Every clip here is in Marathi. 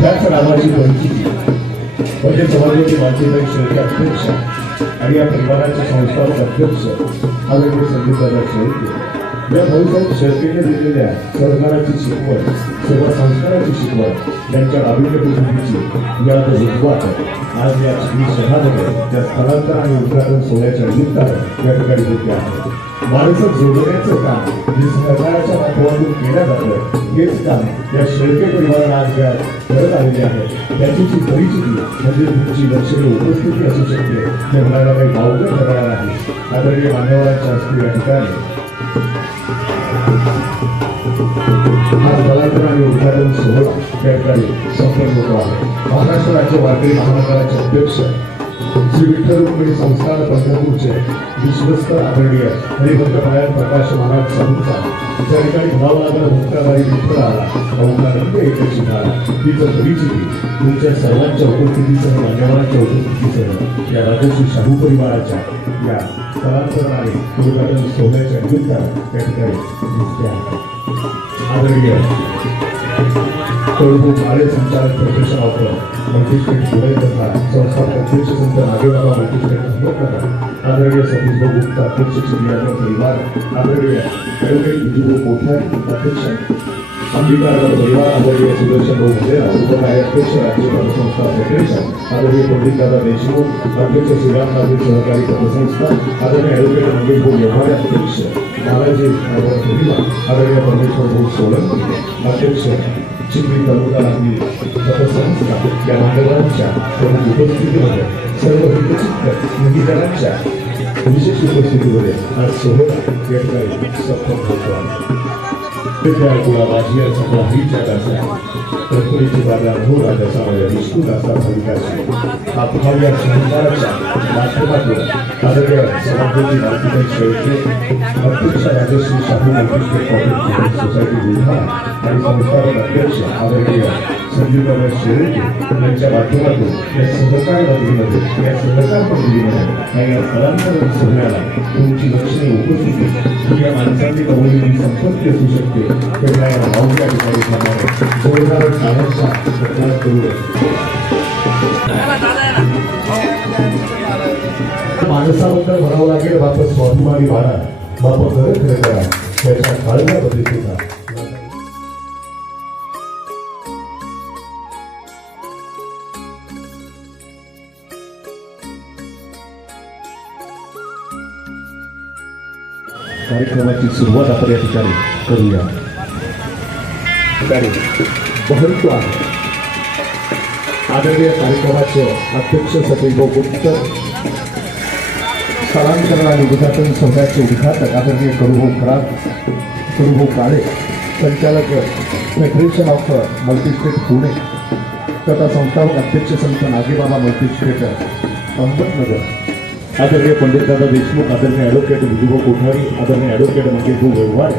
त्याच नावाची परिस्थिती म्हणजे समाजाची मानसिकता शेळके अध्यक्ष आणि या परिवाराचे संस्थापक अध्यक्ष आदरणीय संदीपदादा शेळके या भाऊसाहेब शेळकेने दिलेल्या सरकाराची शिकवण सेवा संस्काराची शिकवण त्यांच्या नाविन्यबुद्धीची या रुजवात आज या शहरामध्ये त्या स्थलांतर आणि उद्घाटन सोहळ्याच्या निमित्तानं या ठिकाणी होते आहे. माणसं जोडण्याचं काम जे सहकाराच्या माध्यमातून केलं जातं हेच काम या शेळके परिवाराला आज या करत आलेले आहे. त्याची जी परिस्थिती म्हणजे तुमची लक्षणीय उपस्थिती असू शकते ते म्हणायला काही वावगं ठरणार नाही. आदरणीय मान्यवरांच्या हस्ते या ठिकाणी हा स्थलांतर आणि उद्घाटन सोहळा त्या ठिकाणी संपन्न होतो आहे. महाराष्ट्र राज्य वारकरी महामंडळाचे अध्यक्ष श्री विठ्ठल रुक्मिणी संस्थान पंढरपूरचे विश्वस्त आदरणीय हरिभक्त परायण प्रकाश महाराज साधूचा ज्या ठिकाणी म्हणावं लागलं भक्ताबाई विठ्ठल आला अवघानंद एकच झाला हीच परिस्थिती तुमच्या सर्वांच्या उपस्थितीसह मान्यवरांच्या उपस्थितीसह या राजश्री शाहू परिवाराच्या या स्थलांतरण आणि उद्घाटन सोहळ्याच्या निमित्तानं त्या ठिकाणी दिसते आहे. आदरणीय कळभू काळे संचालक प्रोफेसर ऑफ मल्टीस्टेट पुणे तथा संस्थापक अध्यक्ष संत नागेबाबा मल्टीस्टेट अहमदनगर आदरणीय सतीश भाऊ गुप्ता अध्यक्ष श्री यादव परिवार आदरणीय ॲडव्होकेट विजू कोठारी अध्यक्ष अंबिकाराव परिवार आदरणीय सुदर्शन भाऊ मुंडेरा उपकार्याध्यक्ष राज्य पतसंस्था फेडरेशन आदरणीय पंडितदादा देशमुख अध्यक्ष श्रीरामनाथी सहकारी पतसंस्था आदरणीय ॲडव्होकेट मंगेश भाऊ व्यवहार अध्यक्ष महाराजी आदरणीय परमेश्वर भाऊ सोळंकी अध्यक्ष चिखली तालुका आणि पतसंस्था या मान्यवरांच्या प्रमुख उपस्थितीमध्ये सर्व हितचिंतक निधीकरांच्या विशेष उपस्थितीमध्ये आज सोहळा या ठिकाणी संपन्न होतो आहे. गुळाबाजी असा हरीच्या दासा प्रकृतीची बाजा हो राजाचा माझ्या विष्णू दासा भाविकाशी आपल्या या संस्काराच्या माध्यमातून आदरणीय समाजवादी मालकीबाई शेळके अध्यक्ष राजश्री शाहू मल्टीस्टेट सोसायटी बुलढाणा आणि संस्थापक अध्यक्ष आदरणीय संदीपदादा शेळके यांच्या माध्यमातून या सहकार नगरीमध्ये या सहकार पंढरीमध्ये आणि या स्थलांतरण सोहळ्याला तुमची लक्षणीय उपस्थिती या माणसांनी कमवलेली संपत्ती असू शकते तेव्हा या भावच्या ठिकाणी थांबणार जोरदार टाळ्यांचा प्रचार करू माणसाबद्दल म्हणावं लागेल बापा स्वाभिमानी वाढा बापा खरं करा त्याच्या काळजा बदलते कार्यक्रमाची सुरुवात आपण या ठिकाणी करूया. महत्व आहे आदरणीय कार्यक्रमाचे अध्यक्ष सतीश भाऊ गुप्ता स्थलांतरण आणि उद्घाटन सोहळ्याचे उद्घाटक आदरणीय कळभू काळे संचालक फेडरेशन ऑफ मल्टीस्टेट पुणे तथा संस्थापक अध्यक्ष संत नागेबाबा मल्टीस्टेट अहमदनगर आदरणीय पंडितदादा देशमुख आदरणीय ॲडव्होकेट विजूभाऊ कोठारी आदरणीय ॲडव्होकेट मंगेश भाऊ व्यवहार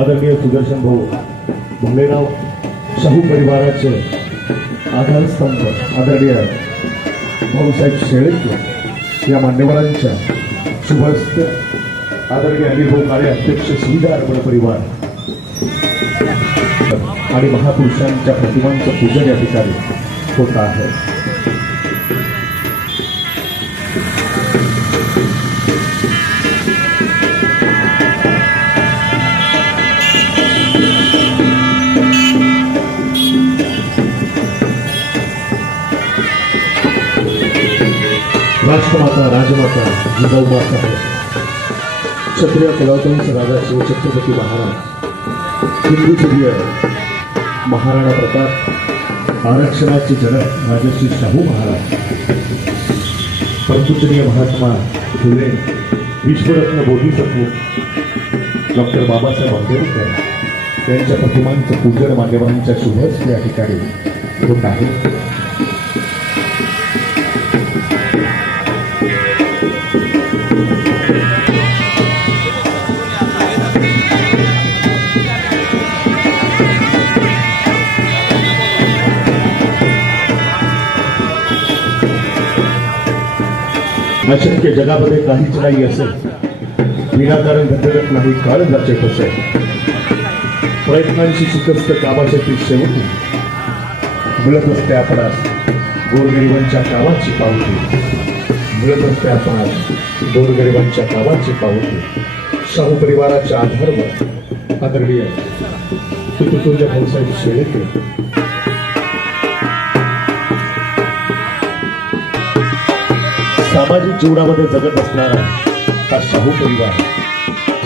आदरणीय सुदर्शन भाऊ मुंडेराव शाहू परिवाराचे आधारस्तंभ आदरणीय भाऊसाहेब शेळके या मान्यवरांच्या शुभहस्ते आदरणीय अनिल भाऊ काळे अध्यक्ष सुविधा अर्पण परिवार आणि महापुरुषांच्या प्रतिमांचं पूजन या ठिकाणी होत आहे. राष्ट्रमाता राजमाता जिजाऊ माता क्षत्रिय कलावतंस राजा शिवछत्रपती महाराज हिंदुप्रिय महाराणा प्रताप आरक्षणाचे जनक राजश्री शाहू महाराज परमपूजनीय महात्मा फुले विश्वरत्न बोधिसत्व डॉक्टर बाबासाहेब आंबेडकर यांच्या प्रतिमांचं पूजन मान्यवरांच्या शुभहस्ते या ठिकाणी होत आहे. अशक्य जगामध्ये काहीच नाही असेल विनाकारण घटघट नाही काळ जाचे फसे प्रयत्नांची शिकस्त कामाच्या ती शेवटी मिळत असते आपणास गोरगरिबांच्या कामाची पावती, मिळत असते आपणास गोरगरिबांच्या कामाची पावती. शाहू परिवाराच्या आधारवर आदरणीय पितृतुल्य भाऊसाहेब शेळके सामाजिक जीवनामध्ये जगत असणारा हा शाहू परिवार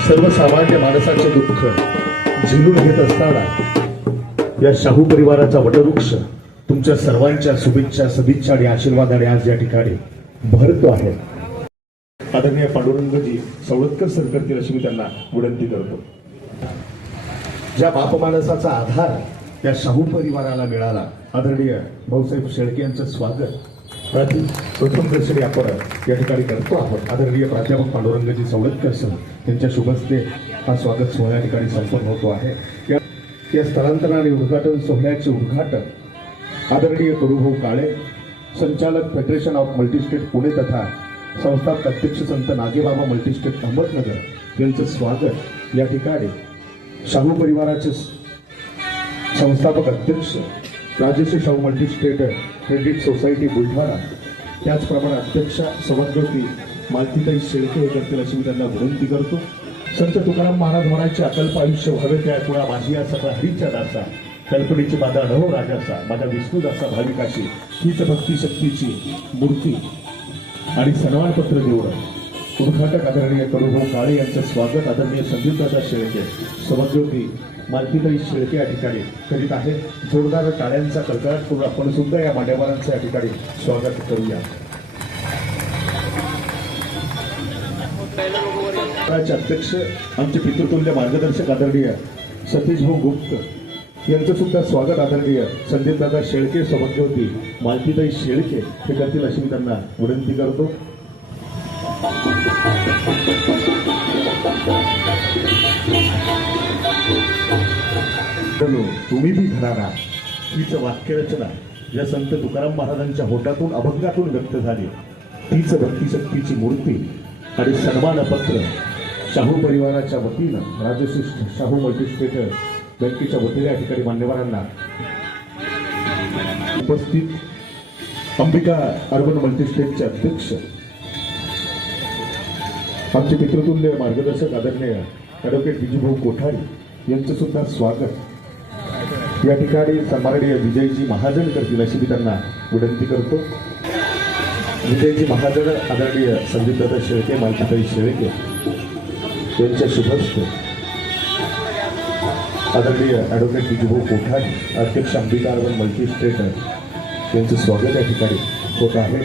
सर्वसामान्य माणसाचे दुःख झेलून घेत असताना या शाहू परिवाराचा वटवृक्ष तुमच्या सर्वांच्या शुभेच्छा, सदिच्छा आणि आशीर्वादाने आज या ठिकाणी भरतो आहे. आदरणीय पांडुरंगजी सवलतकर सर करतील अशी मी त्यांना विनंती करतो. ज्या बापमानसाचा आधार त्या शाहू परिवाराला मिळाला, आदरणीय भाऊसाहेब शेळके यांचं स्वागत प्रथम दर्शनी आपण या ठिकाणी करतो आहोत. आदरणीय प्राध्यापक पांडुरंगजी सवलतकर सर यांच्या शुभहस्ते हा स्वागत सोहळा या ठिकाणी संपन्न होतो आहे. या स्थलांतरण आणि उद्घाटन सोहळ्याचे उद्घाटन आदरणीय करुभाऊ काळे, संचालक फेडरेशन ऑफ मल्टीस्टेट पुणे तथा संस्थापक अध्यक्ष संत नागेबाबा मल्टीस्टेट अहमदनगर यांचं स्वागत या ठिकाणी शाहू परिवाराचे संस्थापक अध्यक्ष Rajshri Shahu multistate credit society Buldhana, त्याचप्रमाणे अध्यक्षा सभागृही मालतीताई शेळके हे करतील अशी मी त्यांना विनंती करतो. संत तुकाराम महाराज म्हणायचे अकल्प आयुष्य व्हावे त्या कुळा माझी या सगळ्या हरीच्या दासा, कल्पनेची बाधा नव राजाचा माझ्या विष्णू दासा भाविकाशी हीच भक्ती शक्तीची मूर्ती आणि सन्मानपत्र देऊन उद्घाटक आदरणीय करुभाऊ काळे यांचं स्वागत आदरणीय संदीपदादा शेळके सभागृही मालतीताई शेळके या ठिकाणी करीत आहेत. जोरदार टाळ्यांचा कडकडाट करून आपण सुद्धा या मान्यवरांचं या ठिकाणी स्वागत करूया. अध्यक्ष आमचे पितृतुल्य मार्गदर्शक आदरणीय सतीश भाऊ गुप्त यांचं सुद्धा स्वागत आदरणीय संदीपदादा शेळके सभागृही मालतीताई शेळके हे करतील अशी मी त्यांना विनंती करतो. तुम्ही भी घरारा हीच वाक्यरचना या संत तुकाराम महाराजांच्या होटातून अभंगातून व्यक्त झाली. तीच भक्तिशक्तीची मूर्ती आणि सन्मानपत्र शाहू परिवाराच्या वतीनं राजश्री शाहू मल्टीस्टेट बँकेच्या वतीने या ठिकाणी मान्यवरांना उपस्थित अंबिका अर्बन मल्टीस्टेटचे अध्यक्ष आमचे पितृतुल्य मार्गदर्शक आदरणीय ॲडव्होकेट विजयभाऊ कोठारी यांचं सुद्धा स्वागत या ठिकाणी सन्माननीय विजयजी महाजन करतील अशी मी त्यांना विनंती करतो. विजयजी महाजन आदरणीय संदीपदादा शेळके मालतीताई शेळके यांच्या शुभहस्ते आदरणीय ॲडव्होकेट विजयभाऊ कोठारी अध्यक्ष अंबिका अर्बन मल्टीस्टेट यांचं स्वागत या ठिकाणी होत आहे.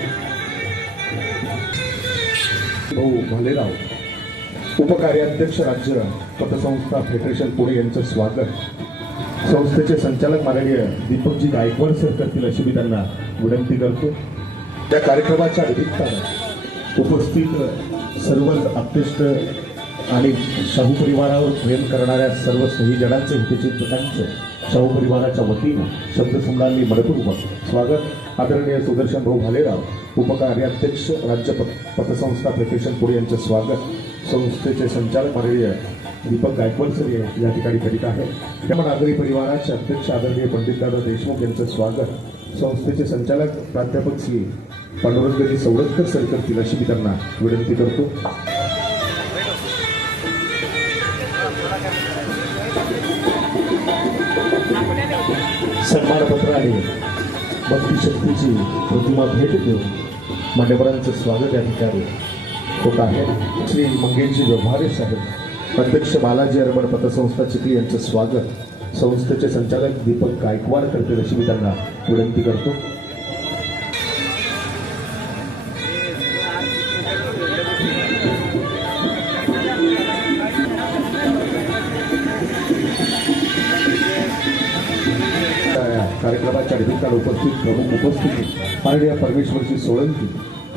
भाऊ भालेराव उपकार्याध्यक्ष राज्य पतसंस्था फेडरेशन पुणे यांचं स्वागत. संस्थेचे संचालक माननीय दीपकजी गायकवाड सर करतील अशी मी त्यांना विनंती करतो. त्या कार्यक्रमाच्या निमित्तानं उपस्थित सर्व आप्तेष्ट आणि शाहू परिवारावर प्रेम करणाऱ्या सर्व स्नेहीजनांचे हितचिंतकांचं शाहू परिवाराच्या वतीनं शब्दसंग्रामी मनपूर्वक स्वागत. आदरणीय सुदर्शन भाऊ भालेराव उपकार्याध्यक्ष राज्य पतसंस्था फेडरेशन पुणे यांचं स्वागत. संस्थेचे संचालक माननीय दीपक गायकवाड सर या ठिकाणी करीत आहे. त्यामुळे नागरी परिवाराचे अध्यक्ष आदरणीय पंडितदादा देशमुख यांचं स्वागत. संस्थेचे संचालक प्राध्यापक श्री पांडुरंगजी सवलतकर सर करतील अशी मी त्यांना विनंती करतो. सन्मानपत्र आणि भक्तिशक्तीची प्रतिमा भेट देऊन मान्यवरांचं स्वागत या ठिकाणी होत आहे. श्री मंगेशजी व्यवहारे साहेब अध्यक्ष बालाजी अर्बन पतसंस्था चिखली यांचं स्वागत. संस्थेचे संचालक दीपक गायकवाड करतील अशी मी त्यांना विनंती करतो. कार्यक्रमाच्या निमित्तानं प्रमुख उपस्थिती माननीय परमेश्वरजी सोळंकी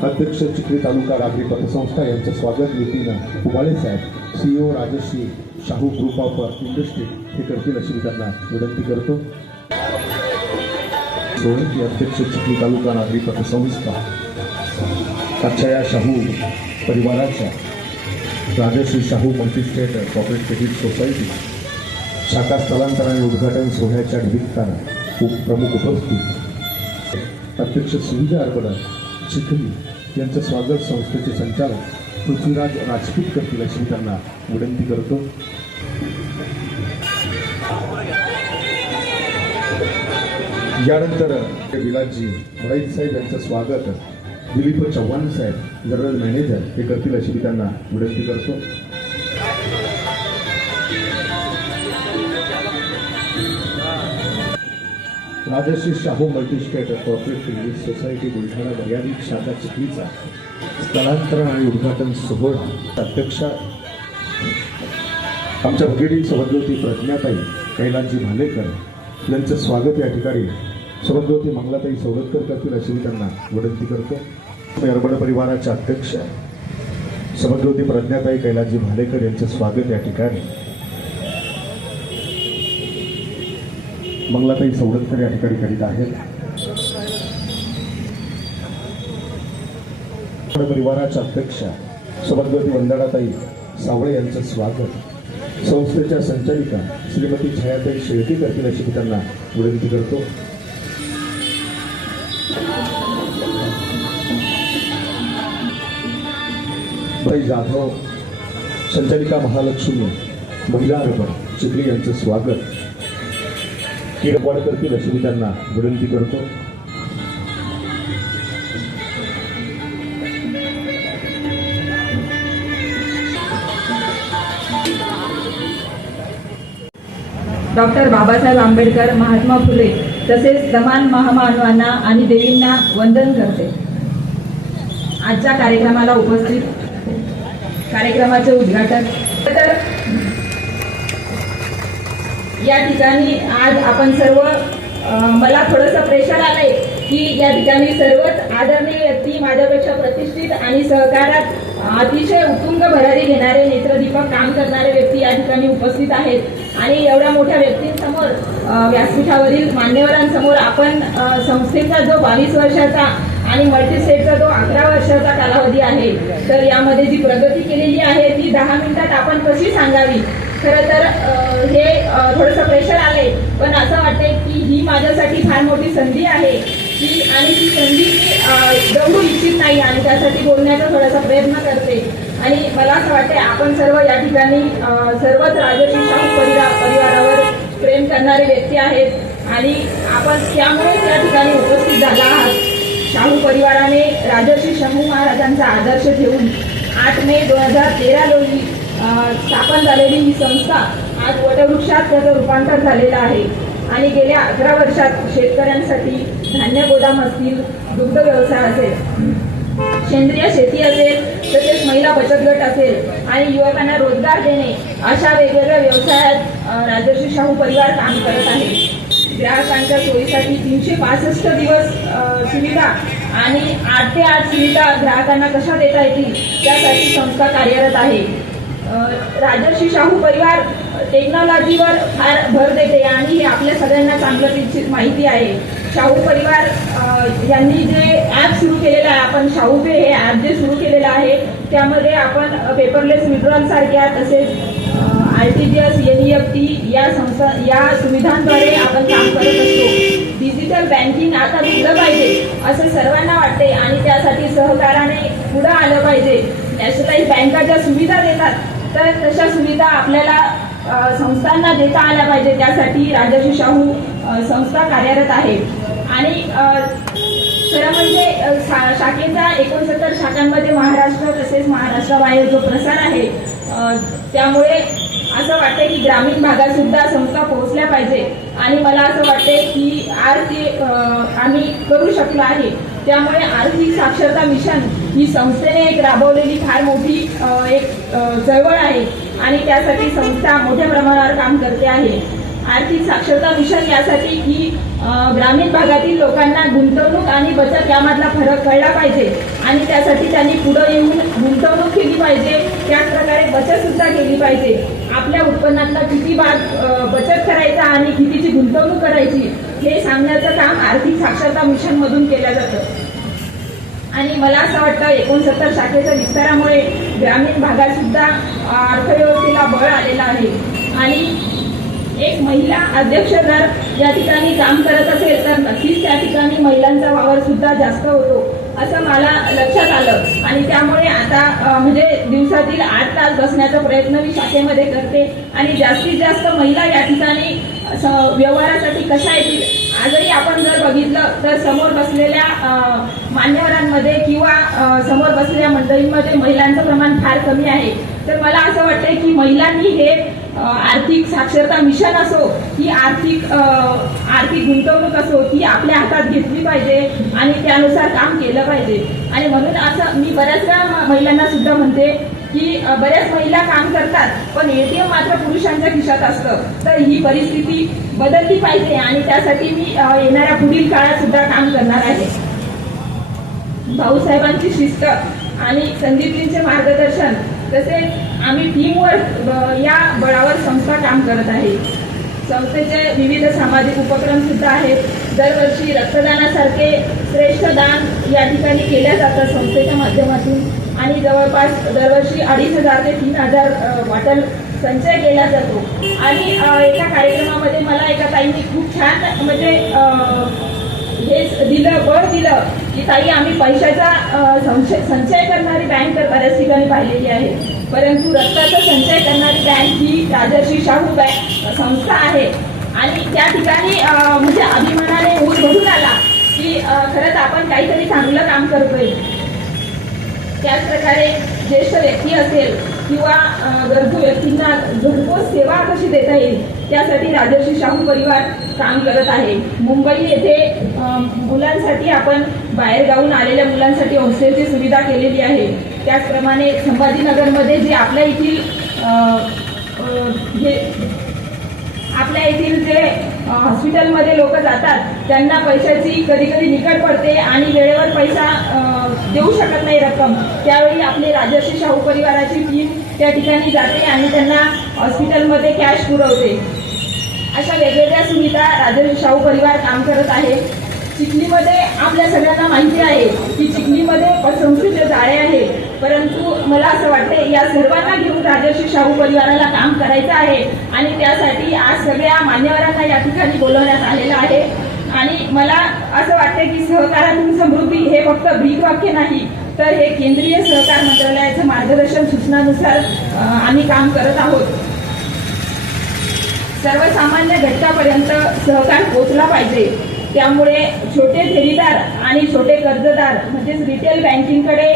अध्यक्ष चिखली तालुका नागरी पतसंस्था यांचं स्वागत. नितीन उबाळे साहेब CEO Rajshri Shahu group of industry हे करतील अशी मी त्यांना विनंती करतो. सोळंकी अध्यक्ष चिखली तालुका नागरी पतसंस्था आजच्या या शाहू परिवाराच्या Rajshri Shahu multistate corporate credit society शाखा स्थलांतर आणि उद्घाटन सोहळ्याच्या निमित्तानं प्रमुख उपस्थित अध्यक्ष सुविधा अर्पणा चिखली यांचं स्वागत संस्थेचे संचालक पृथ्वीराज राजपूत करतील अशी मी त्यांना विनंती करतो. यानंतर विलासजी मराईत साहेब यांचं स्वागत दिलीप चव्हाण साहेब जनरल मॅनेजर हे करतील अशी मी त्यांना विनंती करतो. Rajshri Shahu multistate corporate English society Buldhana मर्यादित शाखा चिखलीचा स्थलांतरण आणि उद्घाटन सोहळा अध्यक्षा आमच्या भगिनी सभागृती प्रज्ञाताई कैलासजी भालेकर यांचं स्वागत या ठिकाणी सभागृती मंगलाताई सवलतकर करतील अशी मी त्यांना विनंती करतो. अर्बन परिवाराच्या अध्यक्ष सभागृती प्रज्ञाताई कैलासजी भालेकर यांचं स्वागत या ठिकाणी मंगलाताई सवलतकर या ठिकाणी करीत आहेत. परिवाराच्या अध्यक्षा सभागृती वंदनाताई सावळे यांचं स्वागत संस्थेच्या संचालिका श्रीमती छायाताई शेळके करतील अशी मी त्यांना विनंती करतो. जाधव संचालिका महालक्ष्मी महिला अर्बन चिखली यांचं स्वागत किरवाड करतील अशी मी त्यांना विनंती करतो. डॉक्टर बाबासाहेब आंबेडकर, महात्मा फुले तसेच समान महामानवांना आणि देवींना वंदन करते. आजच्या कार्यक्रमाला उपस्थित कार्यक्रमाचे उद्घाटन तर या ठिकाणी आज आपण सर्व मला थोडंसं प्रेशर आलंय की या ठिकाणी सर्वच आदरणीय व्यक्ती माझ्यापेक्षा प्रतिष्ठित आणि सहकारात अतिशय उत्तुंग भरारी घेणारे नेत्रदीपक काम करणारे व्यक्ती या ठिकाणी उपस्थित आहेत आणि एवढ्या मोठ्या व्यक्तींसमोर व्यासपीठावरील मान्यवरांसमोर आपण संस्थेचा जो 22 वर्षाचा आणि मल्टीस्टेटचा जो 11 वर्षाचा कालावधी आहे तर यामध्ये जी प्रगती केलेली आहे ती 10 मिनिटात आपण कशी सांगावी. खरं तर हे थोडंसं प्रेशर आलंय पण असं वाटतंय की ही माझ्यासाठी फार मोठी संधी आहे की आणि ती संधी मी जवळू इच्छित नाही आणि त्यासाठी बोलण्याचा थोडासा प्रयत्न करते. आणि मला असं वाटतंय आपण सर्व या ठिकाणी सर्वच राजश्री शाहू परिवारावर प्रेम करणारे व्यक्ती आहेत आणि आपण त्यामुळेच या ठिकाणी उपस्थित झाला आहात. शाहू परिवाराने राजर्षी शाहू महाराजांचा आदर्श ठेवून 8 मे 2013 रोजी स्थापन झालेली ही संस्था आज वटवृक्षात त्याचं रूपांतर झालेलं आहे आणि गेल्या 11 वर्षात शेतकऱ्यांसाठी धान्य गोदाम असतील, दुग्ध व्यवसाय असेल, सेंद्रिय शेती असेल, तसेच महिला बचत गट असेल आणि युवकांना रोजगार देणे अशा वेगवेगळ्या व्यवसायात राजर्षी शाहू परिवार काम करत आहे. ग्राहकांच्या सोयीसाठी 365 दिवस सुविधा आणि 8 ते 8 सुविधा ग्राहकांना कशा देता येतील त्यासाठी संस्था कार्यरत आहे. राजर्षी शाहू परिवार टेक्नॉलॉजीवर फार भर देते आणि हे आपल्या सगळ्यांना चांगलं माहिती आहे. शाहू परिवार यांनी जे ॲप सुरू केलेलं आहे, आपण शाहू पे हे ॲप जे सुरू केलेलं आहे त्यामध्ये आपण पेपरलेस विड्रॉल सारख्या तसेच RTGS, NEFT या सुविधांद्वारे आपण काम करत असतो. डिजिटल बँकिंग आता दिलं पाहिजे असं सर्वांना वाटते आणि त्यासाठी सहकाराने पुढं आलं पाहिजे. नॅशनलाइज बँका ज्या सुविधा देतात तर तशा सुविधा आपल्याला संस्थांना देता आल्या पाहिजे. त्यासाठी राजर्षी शाहू संस्था कार्यरत आहे आणि खरं म्हणजे शाखेचा 69 शाखांमध्ये महाराष्ट्र तसेच महाराष्ट्राबाहेर जो प्रसार आहे त्यामुळे असं वाटतंय की ग्रामीण भागात सुद्धा संस्था पोहोचल्या पाहिजे आणि मला असं वाटतंय की आज ते आम्ही करू शकलो आहे. त्यामुळे आर्थिक साक्षरता मिशन ही संस्थेने एक राबवलेली फार मोठी एक चळवळ आहे आणि त्यासाठी संस्था मोठ्या प्रमाणावर काम करते आहे. आर्थिक साक्षरता मिशन यासाठी की ग्रामीण भागातील लोकांना गुंतवणूक आणि बचत यामधला फरक कळला पाहिजे आणि त्यासाठी त्यांनी पुढे येऊन गुंतवणूक केली पाहिजे, त्याच प्रकारे बचत सुद्धा केली पाहिजे. आपल्या उत्पन्नातला किती भाग बचत करायचा आणि कितीची गुंतवणूक करायची हे सांगण्याचं काम आर्थिक साक्षरता मिशन मधून केलं जातं. आणि मला असं वाटतं 69 शाखेच्या विस्तारामुळे ग्रामीण भागात सुद्धा अर्थव्यवस्थेला बळ आलेलं आहे आणि एक महिला अध्यक्षदार या ठिकाणी काम करत असेल तर नक्कीच त्या ठिकाणी महिलांचा वावर सुद्धा जास्त होतो असं मला लक्षात आलं आणि त्यामुळे आता म्हणजे दिवसातील 8 तास बसण्याचा प्रयत्न मी शाखेमध्ये करते आणि जास्तीत जास्त महिला या ठिकाणी व्यवहारासाठी कशा येतील. आजही आपण जर बघितलं तर समोर बसलेल्या मान्यवरांमध्ये किंवा समोर बसलेल्या मंडळींमध्ये महिलांचं प्रमाण फार कमी आहे. तर मला असं वाटतंय की महिलांनी हे आर्थिक साक्षरता मिशन असो की आर्थिक गुंतवणूक असो ती आपल्या हातात घेतली पाहिजे आणि त्यानुसार काम केलं पाहिजे. आणि म्हणून असं मी बऱ्याचदा महिलांना सुद्धा म्हणते की बऱ्याच महिला काम करतात पण एटीएम मात्र पुरुषांच्या खिशात असतं. तर ही परिस्थिती बदलली पाहिजे आणि त्यासाठी मी येणाऱ्या पुढील काळात सुद्धा काम करणार आहे. भाऊसाहेबांची शिस्त आणि संदीपजींचे मार्गदर्शन तसेच आम्ही टीमवर्क या बळावर संस्था काम करत आहे. संस्थेचे विविध सामाजिक उपक्रम सुद्धा आहेत. दरवर्षी रक्तदानासारखे श्रेष्ठ दान या ठिकाणी केल्या जातात संस्थेच्या माध्यमातून आणि जवळपास दरवर्षी 2,500 ते 3,000 बॉटल संचय केला जातो. आणि एका कार्यक्रमामध्ये मला एका ताईंनी खूप छान म्हणजे हे बळ दिलं की ताई आम्ही पैशाचा संचय करणारी बँक तर बऱ्याच ठिकाणी पाहिलेली आहे परंतु रक्ताचा संचय करणारी बँक ही राजर्षी शाहू बँक संस्था आहे. आणि त्या ठिकाणी म्हणजे अभिमानाने ऊर भरून आला की खरंच आपण काहीतरी चांगलं काम करतोय. त्याचप्रकारे ज्येष्ठ व्यक्ती असेल किंवा गरजू व्यक्तींना घरपोच सेवा कशी देता येईल त्यासाठी राजर्षी शाहू परिवार काम करत आहे. मुंबई येथे मुलांसाठी आपण बाहेरगावून आलेल्या मुलांसाठी हॉस्टेलची सुविधा केलेली आहे. त्याचप्रमाणे संभाजीनगरमध्ये जे आपल्या येथील जे हॉस्पिटलमध्ये लोक जातात त्यांना पैशाची कधी कधी निकड पडते आणि वेळेवर पैसा देऊ शकत नाही रक्कम. त्यावेळी आपली राजर्षी शाहू परिवाराची टीम त्या ठिकाणी जाते आणि त्यांना हॉस्पिटलमध्ये कॅश पुरवते. अशा वेगवेगळ्या सुविधा राजर्षी शाहू परिवार काम करत आहे. चिखलीमध्ये आपल्या सगळ्यांना माहिती आहे की चिखलीमध्ये पतसंस्थेचे जाळे आहे परंतु मला असं वाटते या सर्वांना घेऊन राजर्षी शाहू परिवाराला काम करायचं आहे आणि त्यासाठी आज सगळ्या मान्यवरांना या ठिकाणी बोलवण्यात आलेलं आहे. आणि मला असं वाटतं की सहकारातून समृद्धी हे फक्त ब्रीदवाक्य नाही तर हे केंद्रीय सहकार मंत्रालयाचं मार्गदर्शन सूचनानुसार आम्ही काम करत आहोत. सर्वसामान्य घटकापर्यंत सहकार पोहोचला पाहिजे. त्यामुळे छोटे ठेवीदार आणि छोटे कर्जदार म्हणजेच रिटेल बँकिंगकडे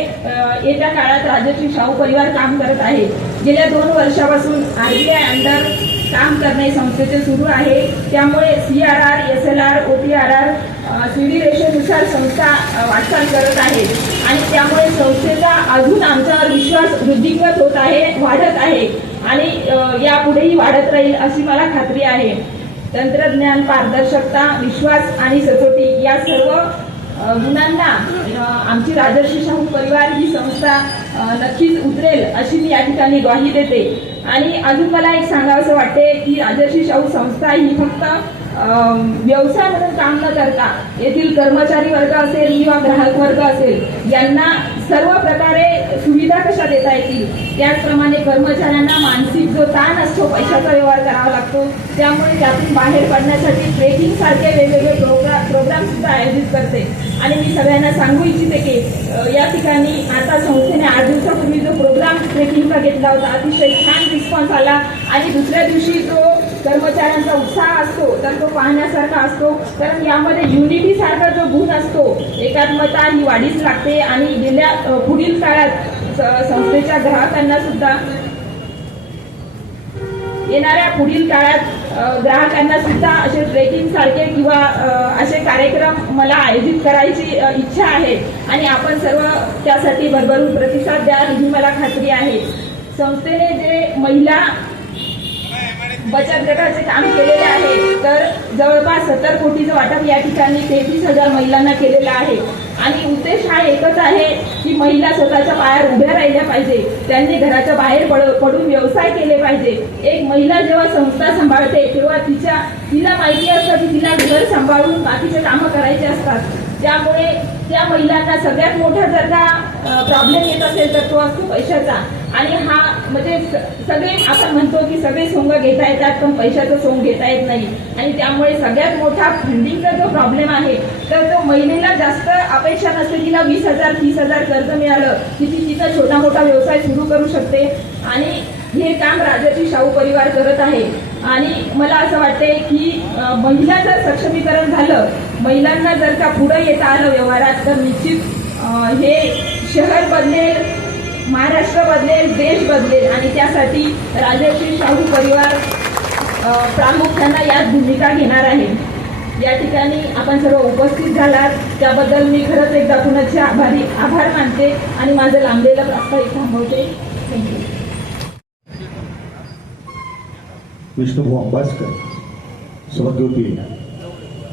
येत्या काळात राजर्षी शाहू परिवार काम करत आहे. गेल्या 2 वर्षापासून RBI अंडर काम करणे संस्थेचे सुरू आहे. त्यामुळे CRR, SLR, OTRR CD रेशोनुसार संस्था वाटचाल करत आहे आणि त्यामुळे संस्थेचा अजून आमच्यावर विश्वास वृद्धिंगत होत आहे, वाढत आहे आणि यापुढेही वाढत राहील अशी मला खात्री आहे. तंत्रज्ञान, पारदर्शकता, विश्वास आणि सचोटी या सर्व गुणांना आमची राजर्षी शाहू परिवार ही संस्था नक्कीच उतरेल अशी मी या ठिकाणी ग्वाही देते. आणि अजून मला एक सांगावंसं वाटते की राजर्षी शाहू संस्था ही फक्त व्यवसाय म्हणून काम न करता येथील कर्मचारी वर्ग असेल किंवा ग्राहक वर्ग असेल यांना सर्व प्रकारे सुविधा कशा देता येतील त्याचप्रमाणे कर्मचाऱ्यांना मानसिक जो ताण असतो पैशाचा व्यवहार करावा लागतो त्यामुळे त्यातून बाहेर पडण्यासाठी ट्रेकिंग सारखे वेगवेगळे प्रोग्राम सुद्धा आयोजित करते. आणि मी सगळ्यांना सांगू इच्छिते की या ठिकाणी आता संस्थेने 8 दिवसापूर्वी जो प्रोग्राम ट्रेकिंगचा घेतला होता अतिशय छान रिस्पॉन्स आला आणि दुसऱ्या दिवशी जो कर्मचाऱ्यांचा उत्साह असतो तर तो पाहण्यासारखा असतो. कारण यामध्ये युनिटी सारखा जो गुण असतो एकात्मता ही वाढीच लागते. आणि गेल्या पुढील काळात संस्थेच्या ग्राहकांना सुद्धा येणाऱ्या पुढील काळात ग्राहकांना सुद्धा असे ट्रेकिंग सारखे किंवा असे कार्यक्रम मला आयोजित करायची इच्छा आहे आणि आपण सर्व त्यासाठी भरभरून प्रतिसाद द्याल ही मला खात्री आहे. संस्थेने जे महिला बचत गटाचे काम केलेले आहे तर जवळपास 70 कोटीचं वाटप या ठिकाणी 33,000 महिलांना केलेलं आहे. आणि उद्देश हा एकच आहे की महिला स्वतःच्या पायावर उभ्या राहिल्या पाहिजे, त्यांनी घराच्या बाहेर पडून व्यवसाय केले पाहिजे. एक महिला जेव्हा संस्था सांभाळते तेव्हा तिला माहिती असतं की तिला घर सांभाळून बाकीचे कामं करायचे असतात. त्यामुळे त्या महिलांना सगळ्यात मोठा जर का प्रॉब्लेम येत असेल तर तो असतो पैशाचा. आणि हा म्हणजे सगळे आपण म्हणतो की सगळे सोंग घेता येतात पण पैशाचं सोंग घेता येत नाही आणि त्यामुळे सगळ्यात मोठा फंडिंगचा जो प्रॉब्लेम आहे तर तो महिलेला जास्त अपेक्षा नसते तिला 20,000 30,000 कर्ज मिळालं की ती तिचा छोटा मोठा व्यवसाय सुरू करू शकते आणि हे काम राजर्षी शाहू परिवार करत आहे. आणि मला असं वाटतंय की महिला जर सक्षमीकरण झालं, महिलांना जर का पुढे येता आलं व्यवहारात तर निश्चित हे शहर बदलेल, महाराष्ट्र बदलेल, देश बदलेल आणि त्यासाठी राजर्षी शाहू परिवार प्रामुख्याने यात भूमिका घेणार आहे. या ठिकाणी आपण सर्व उपस्थित झालात त्याबद्दल मी खरंच एकदा पुन्हा आभार मानते आणि माझं लांबलेलं प्रस्ताव इथे थांबवते. थँक्यू. विष्णुभाऊ अंबाजकर, स्वर्गवती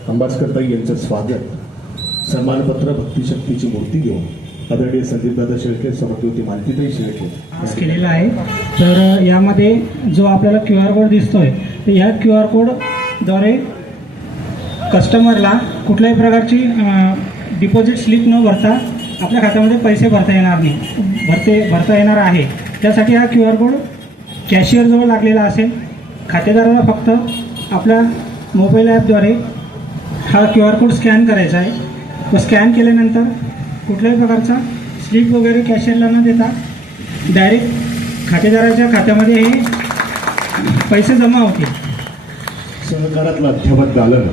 अंबाजकर ताई यांचं स्वागत सन्मानपत्र भक्तिशक्तीची मूर्ती घेऊन आदरणीय संदीपदादा शेळके, स्वर्गवती मालतीताई शेळके पास केलेला आहे. तर यामध्ये जो आपल्याला QR कोड दिसतोय तर या QR कोडद्वारे कस्टमरला कुठल्याही प्रकारची डिपॉझिट स्लिप न भरता आपल्या खात्यामध्ये पैसे भरता येणार आहे. त्यासाठी हा QR कोड कॅशियरजवळ लागलेला असेल. खातेदाराला फक्त आपल्या मोबाईल ॲपद्वारे हा QR कोड स्कॅन करायचा आहे. तो स्कॅन केल्यानंतर कुठल्याही प्रकारचा स्लिप वगैरे कॅशियरला न देता डायरेक्ट खातेदाराच्या खात्यामध्ये हे पैसे जमा होतील. सहकारातलं अध्यापक दालन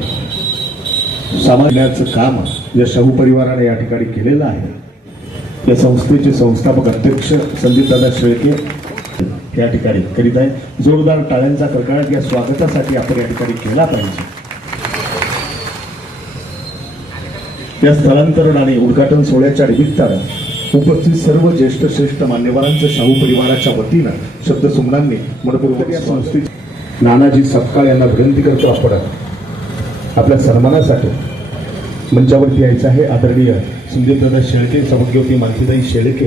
सामान्याचं काम या शाहू परिवाराने या ठिकाणी केलेलं आहे. या संस्थेचे संस्थापक अध्यक्ष संदीपदादा शेळके या ठिकाणी करीत आहे. जोरदार टाळ्यांचा कडकडाट या स्वागतासाठी आपण या ठिकाणी केला पाहिजे. या स्थलांतरण आणि उद्घाटन सोहळ्याच्या निमित्तानं उपस्थित सर्व ज्येष्ठ श्रेष्ठ मान्यवरांचं शाहू परिवाराच्या वतीनं शब्दसुमनांनी मनपूर्वक संस्थेत नानाजी सपकाळ यांना विनंती करतो आपण आपल्या सन्मानासाठी मंचावरती यायचं आहे. आदरणीय संदीपदादा शेळके, सौभाग्यवती मालतीताई शेळके,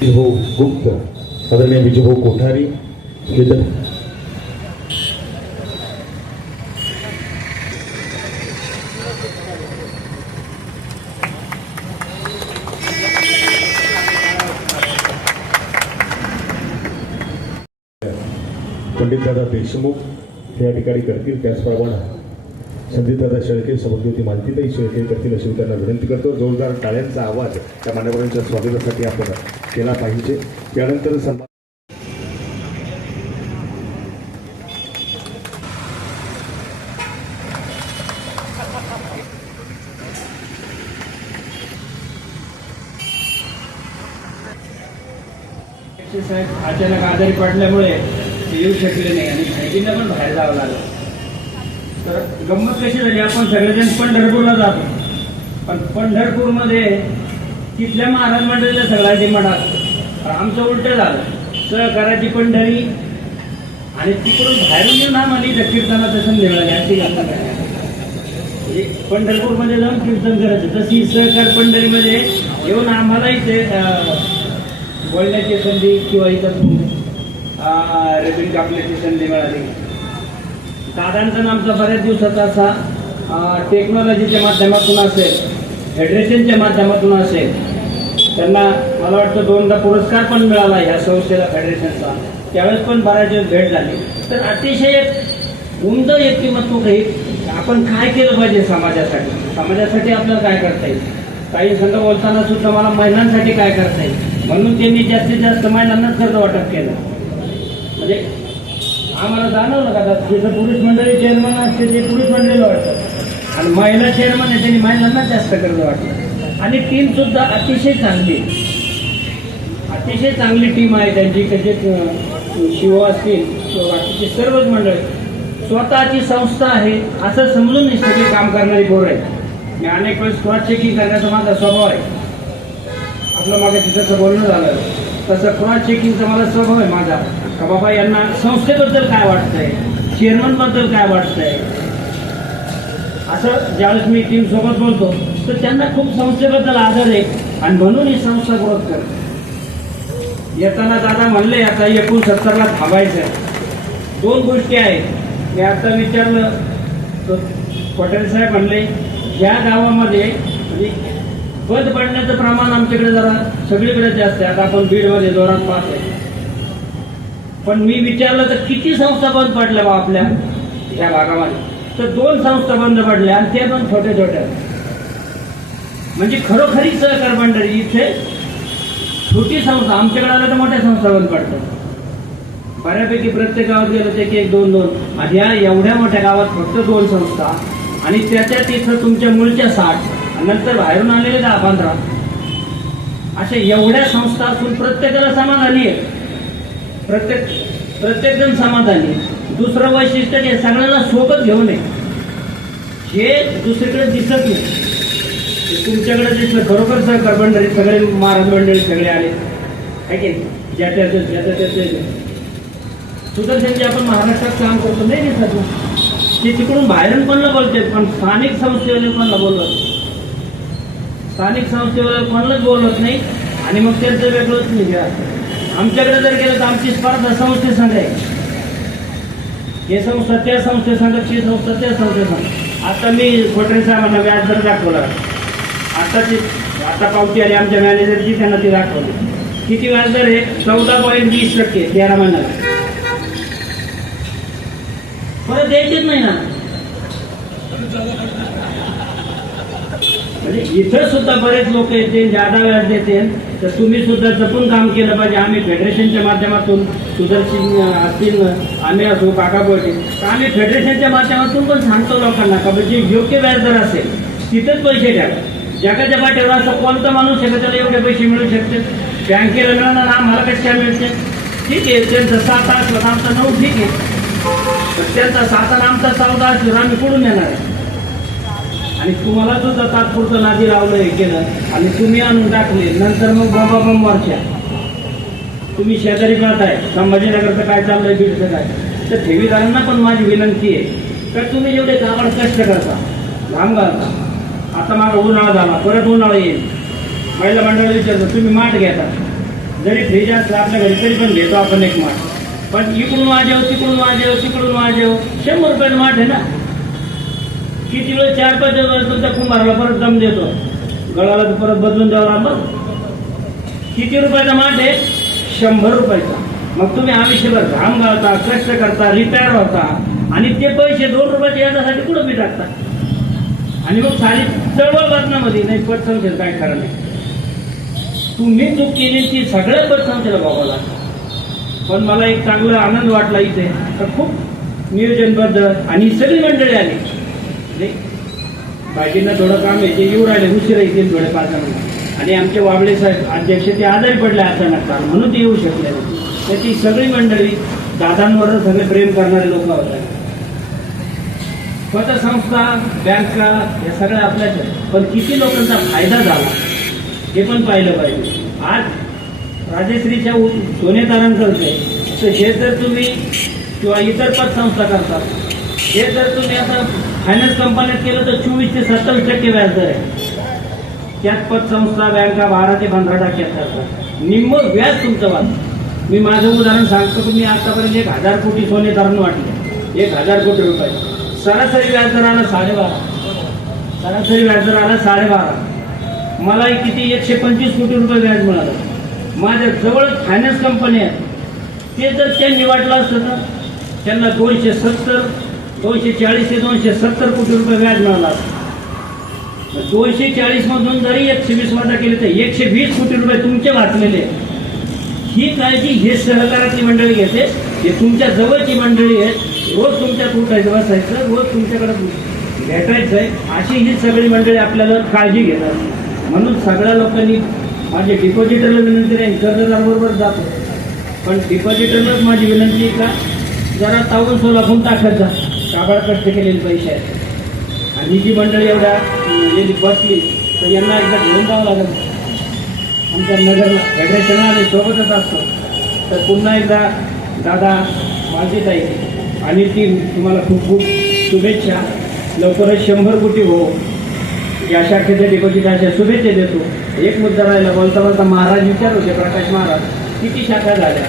विजयभाऊ गुप्त, आदरणीय विजयभाऊ कोठारी, केतन पंडितदादा देशमुख हे या ठिकाणी करतील. त्याचप्रमाणे संदीपदादा शेळके, सौभाग्यवती मालतीताई शेळके करतील अशी त्यांना विनंती करतो. जोरदार टाळ्यांचा आवाज त्या मान्यवरांच्या स्वागतासाठी आपण केला पाहिजे. त्यानंतर सन्मान साहेब अचानक आजारी पडल्यामुळे येऊ शकले नाही आणि भाईजींना पण बाहेर जावं लागलं. तर गंमत कशी झाली, आपण सगळेजण पंढरपूरला जातो पण पंढरपूरमध्ये तिथल्या महाराज मंडळीला सगळा डिमांड असतो. आमचं उलट झालं, सहकाराची पंढरी आणि तिकडून बाहेरून येऊन आम्हाला कीर्तनाचं संधी मिळाली. अशी घटना म्हणजे पंढरपूरमध्ये जाऊन कीर्तन करायचं, तशी सहकार पंढरीमध्ये येऊन आम्हाला इथे बोलण्याची संधी किंवा इतर रेबिन कापण्याची संधी मिळाली. दादांचा आमचा बऱ्याच दिवसाचा असा टेक्नॉलॉजीच्या माध्यमातून असेल, फेडरेशनच्या माध्यमातून असेल, त्यांना मला वाटतं 2दा पुरस्कार पण मिळाला ह्या संस्थेला फेडरेशनचा. त्यावेळेस पण बऱ्याच वेळ भेट झाली. तर अतिशय उमद व्यक्तिमत्व काही आपण काय केलं पाहिजे समाजासाठी आपल्याला काय करता येईल. काही संघ बोलताना सुद्धा मला महिलांसाठी काय करता येईल म्हणून त्यांनी जास्तीत जास्त महिलांनाच कर्ज वाटप केलं. म्हणजे आम्हाला जाणवलं का जिथं पुरुष मंडळी चेअरमन असते ते पुरुष मंडळीला वाटतं आणि महिला चेअरमन आहे त्यांनी महिलांनाच जास्त कर्ज वाटतं. आणि टीम सुद्धा अतिशय चांगली टीम आहे त्यांची. त्याचे शिव असतील किंवा बाकीची सर्वच मंडळी स्वतःची संस्था आहे असं समजून सगळे काम करणारी पोरं आहेत. मी अनेक वेळेस क्रॉस चेकिंग करण्याचा माझा स्वभाव आहे. आपलं मागे तिथं बोलणं झालं तसं क्रॉस चेकिंगचा मला स्वभाव आहे माझा, का बाबा यांना संस्थेबद्दल काय वाटतंय, चेअरमनबद्दल काय वाटतंय. असं ज्यावेळेस मी टीम सोबत बोलतो तर त्यांना खूप संस्थेबद्दल आदर आहे आणि म्हणून ही संस्था ग्रोथ करते. येताना दादा म्हणले आता 69ला थांबायचं. 2 गोष्टी आहेत. मी आता विचारलं तर पटेल साहेब म्हणले ह्या गावामध्ये म्हणजे बंद पडण्याचं प्रमाण आमच्याकडे जरा सगळीकडे जास्त आहे. आता आपण बीडमध्ये जोरात पाहतोय. पण मी विचारलं तर किती संस्था बंद पडल्या बा आपल्या या भागामध्ये, तर 2 संस्था बंद पडल्या आणि त्या पण छोट्या छोट्या. म्हणजे खरोखरी सहकार मंडळी इथे छोटी संस्था, आमच्याकडे आल्या तर मोठ्या संस्था बंद पडतात. बऱ्यापैकी प्रत्येक गावात गेलं ते 1-2 आणि या एवढ्या मोठ्या गावात फक्त 2 संस्था आणि त्याच्यात इथं तुमच्या मूळच्या 60 नंतर बाहेरून आलेले 10-15 अशा एवढ्या संस्था असून प्रत्येकाला समाधानी आहे. प्रत्येक जण समाधानी. दुसरं वैशिष्ट्य हे सगळ्यांना सोबत घेऊन आहे, हे दुसरीकडे दिसत नाही. तुमच्याकडे दिसलं खरोखर सहकार मंडळी सगळे महाराज मंडळी सगळे आले आहे की ज्याच्या सुदर्शनचे आपण महाराष्ट्रात काम करतो नाही दिसत. ते तिकडून बाहेरून कोणाला बोलते, पण स्थानिक संस्थेवाले कोणाला बोलवत, स्थानिक संस्थेवाले कोणालाच बोलवत नाही. आणि मग त्यांचं वेगळंच नाही. आमच्याकडे जर गेलं तर आमची स्पर्धा संस्थेसंघ आहे. हे संस्था त्या संस्थेसंघ, ती संस्था त्या संस्थेसंघ. आता मी खोटरे साहेबांना व्याज दर दाखवला. आता पावती आली आमच्या मॅनेजरची, त्यांना ती दाखवली. किती व्याज दर आहे? 14.20% 13 महिन्याला. परत द्यायचेच नाही ना. म्हणजे इथं सुद्धा बरेच लोक येते जादा व्याज देते, तर तुम्ही सुद्धा जपून काम केलं पाहिजे. आम्ही फेडरेशनच्या माध्यमातून सुदर्शन असतील, आम्ही असो काका बोलते, तर आम्ही फेडरेशनच्या माध्यमातून पण सांगतो लोकांना का म्हणजे योग्य व्याजदर असेल तिथंच पैसे द्या. जगाच्या पाठीवर असं कोणता माणूस आहे का त्याला एवढे पैसे मिळू शकते? बँकेला मिळणार, आम्हाला कसे काय मिळते? ठीक आहे, त्यांचं 7 असलं आमचा 9 ठीक आहे, तर त्यांचा 7 आणि आमचा 14 असलं आम्ही कुठून येणार आहे? आणि तुम्हाला सुद्धा तात्पुरतं नादी लावलं हे केलं आणि तुम्ही आणून टाकले, नंतर मग बंब वरच्या तुम्ही शेजारी पाहताय संभाजीनगरचं काय चाललंय, बीडचं काय. तर ठेवीदारांना पण माझी विनंती आहे का तुम्ही जेवढे कामाला कष्ट करता, घाम घालता. आता मागं उन्हाळा झाला, परत उन्हाळा येईल. महिला मंडळाला विचारतो तुम्ही माठ घेता, जरी फ्रीज असलं आपल्या घरी तरी पण घेतो आपण एक माठ. पण इकडून वाजेव तिकडून वाजेव तिकडून वाजेव 100 रुपयाचं माठ आहे ना. किती वेळ 4-5 दिवस तुमच्या कुंभाराला परत दम देतो, गळाला तर परत बदलून द्यावं लागलं. किती रुपयाचा माठ आहे? 100 रुपयाचा. मग तुम्ही आयुष्यभर घाम घालता, कष्ट करता, रिटायर होता आणि ते पैसे 2 रुपयाच्या याच्यासाठी कुठं मी टाकता? आणि मग सारी चळवळ बातम्यामध्ये नाही, पतसंस्थेचं काय खरं नाही. तुम्ही चूक केली ती सगळ्या पतसंस्थेला बघावं लागतं. पण मला एक चांगला आनंद वाटला इथे, तर खूप नियोजनबद्ध आणि सगळी मंडळी आली. बाकींना थोडं काम आहे, ते येऊ राहिले, उशिरा येतील थोडे 5 मिनिट. आणि आमचे वाबळे साहेब अध्यक्ष ते आजारी पडले अचानक काल, म्हणून ते येऊ शकले नाही. तर ती सगळी मंडळी दादांवर सगळे प्रेम करणारे लोक होते. पतसंस्था, बँका या सगळ्या आपल्याच आहेत, पण किती लोकांचा फायदा झाला हे पण पाहिलं पाहिजे. आज राजश्रीच्या सोनेतारांकडे तर हे जर तुम्ही किंवा इतर पतसंस्था करतात, हे जर तुम्ही आता फायनान्स कंपन्यात केलं तर 24 ते 27% व्याजदर आहे. त्यात पतसंस्था, बँका 12 ते 15% करतात. निम्म व्याज तुमचं वाच. मी माझं उदाहरण सांगतो की मी आतापर्यंत 1000 कोटी सोने तारण वाटले, 1000 कोटी रुपये. सरासरी व्याजदर आला 12.5. सरासरी व्याजदर आला 12.5. मला किती 125 कोटी रुपये व्याज मिळालं. माझ्या जवळ फायनान्स कंपनी आहेत, ते जर त्यांनी वाटलं असतं तर त्यांना 240 ते 270 कोटी रुपये व्याज मिळाला असतं. 240 मधून जरी 120 वजा केले तर 120 कोटी रुपये तुमचे वाचलेले. ही काळजी हे सहकारातली मंडळी घेते, हे तुमच्या जवळची मंडळी आहेत. रोज तुमच्यात उठायचं, बसायचं, रोज तुमच्याकडे भेटायचं आहे, अशी ही सगळी मंडळी आपल्याला काळजी घेतात. म्हणून सगळ्या लोकांनी माझे डिपॉझिटरला विनंती राहील, कर्जदाराबरोबर जातो, पण डिपॉझिटरलाच माझी विनंती आहे का जरा तावून सोलापून टाकत जा. काबाड कष्ट केलेले पैसे आहेत. आणि जी मंडळी एवढ्या बसली तर यांना एकदा घेऊन जावं लागेल. आमच्या नगरला फेडरेशन आले सोबतच असतो. तर पुन्हा एकदा दादा माझीताई आणि टीम तुम्हाला खूप खूप शुभेच्छा. लवकरच 100 कोटी हो या शाखेचे डिपॉझिट अशा शुभेच्छा देतो. एक मुद्दा राहिला, बोलता बोलता महाराज विचार होते, प्रकाश महाराज किती शाखा झाल्या?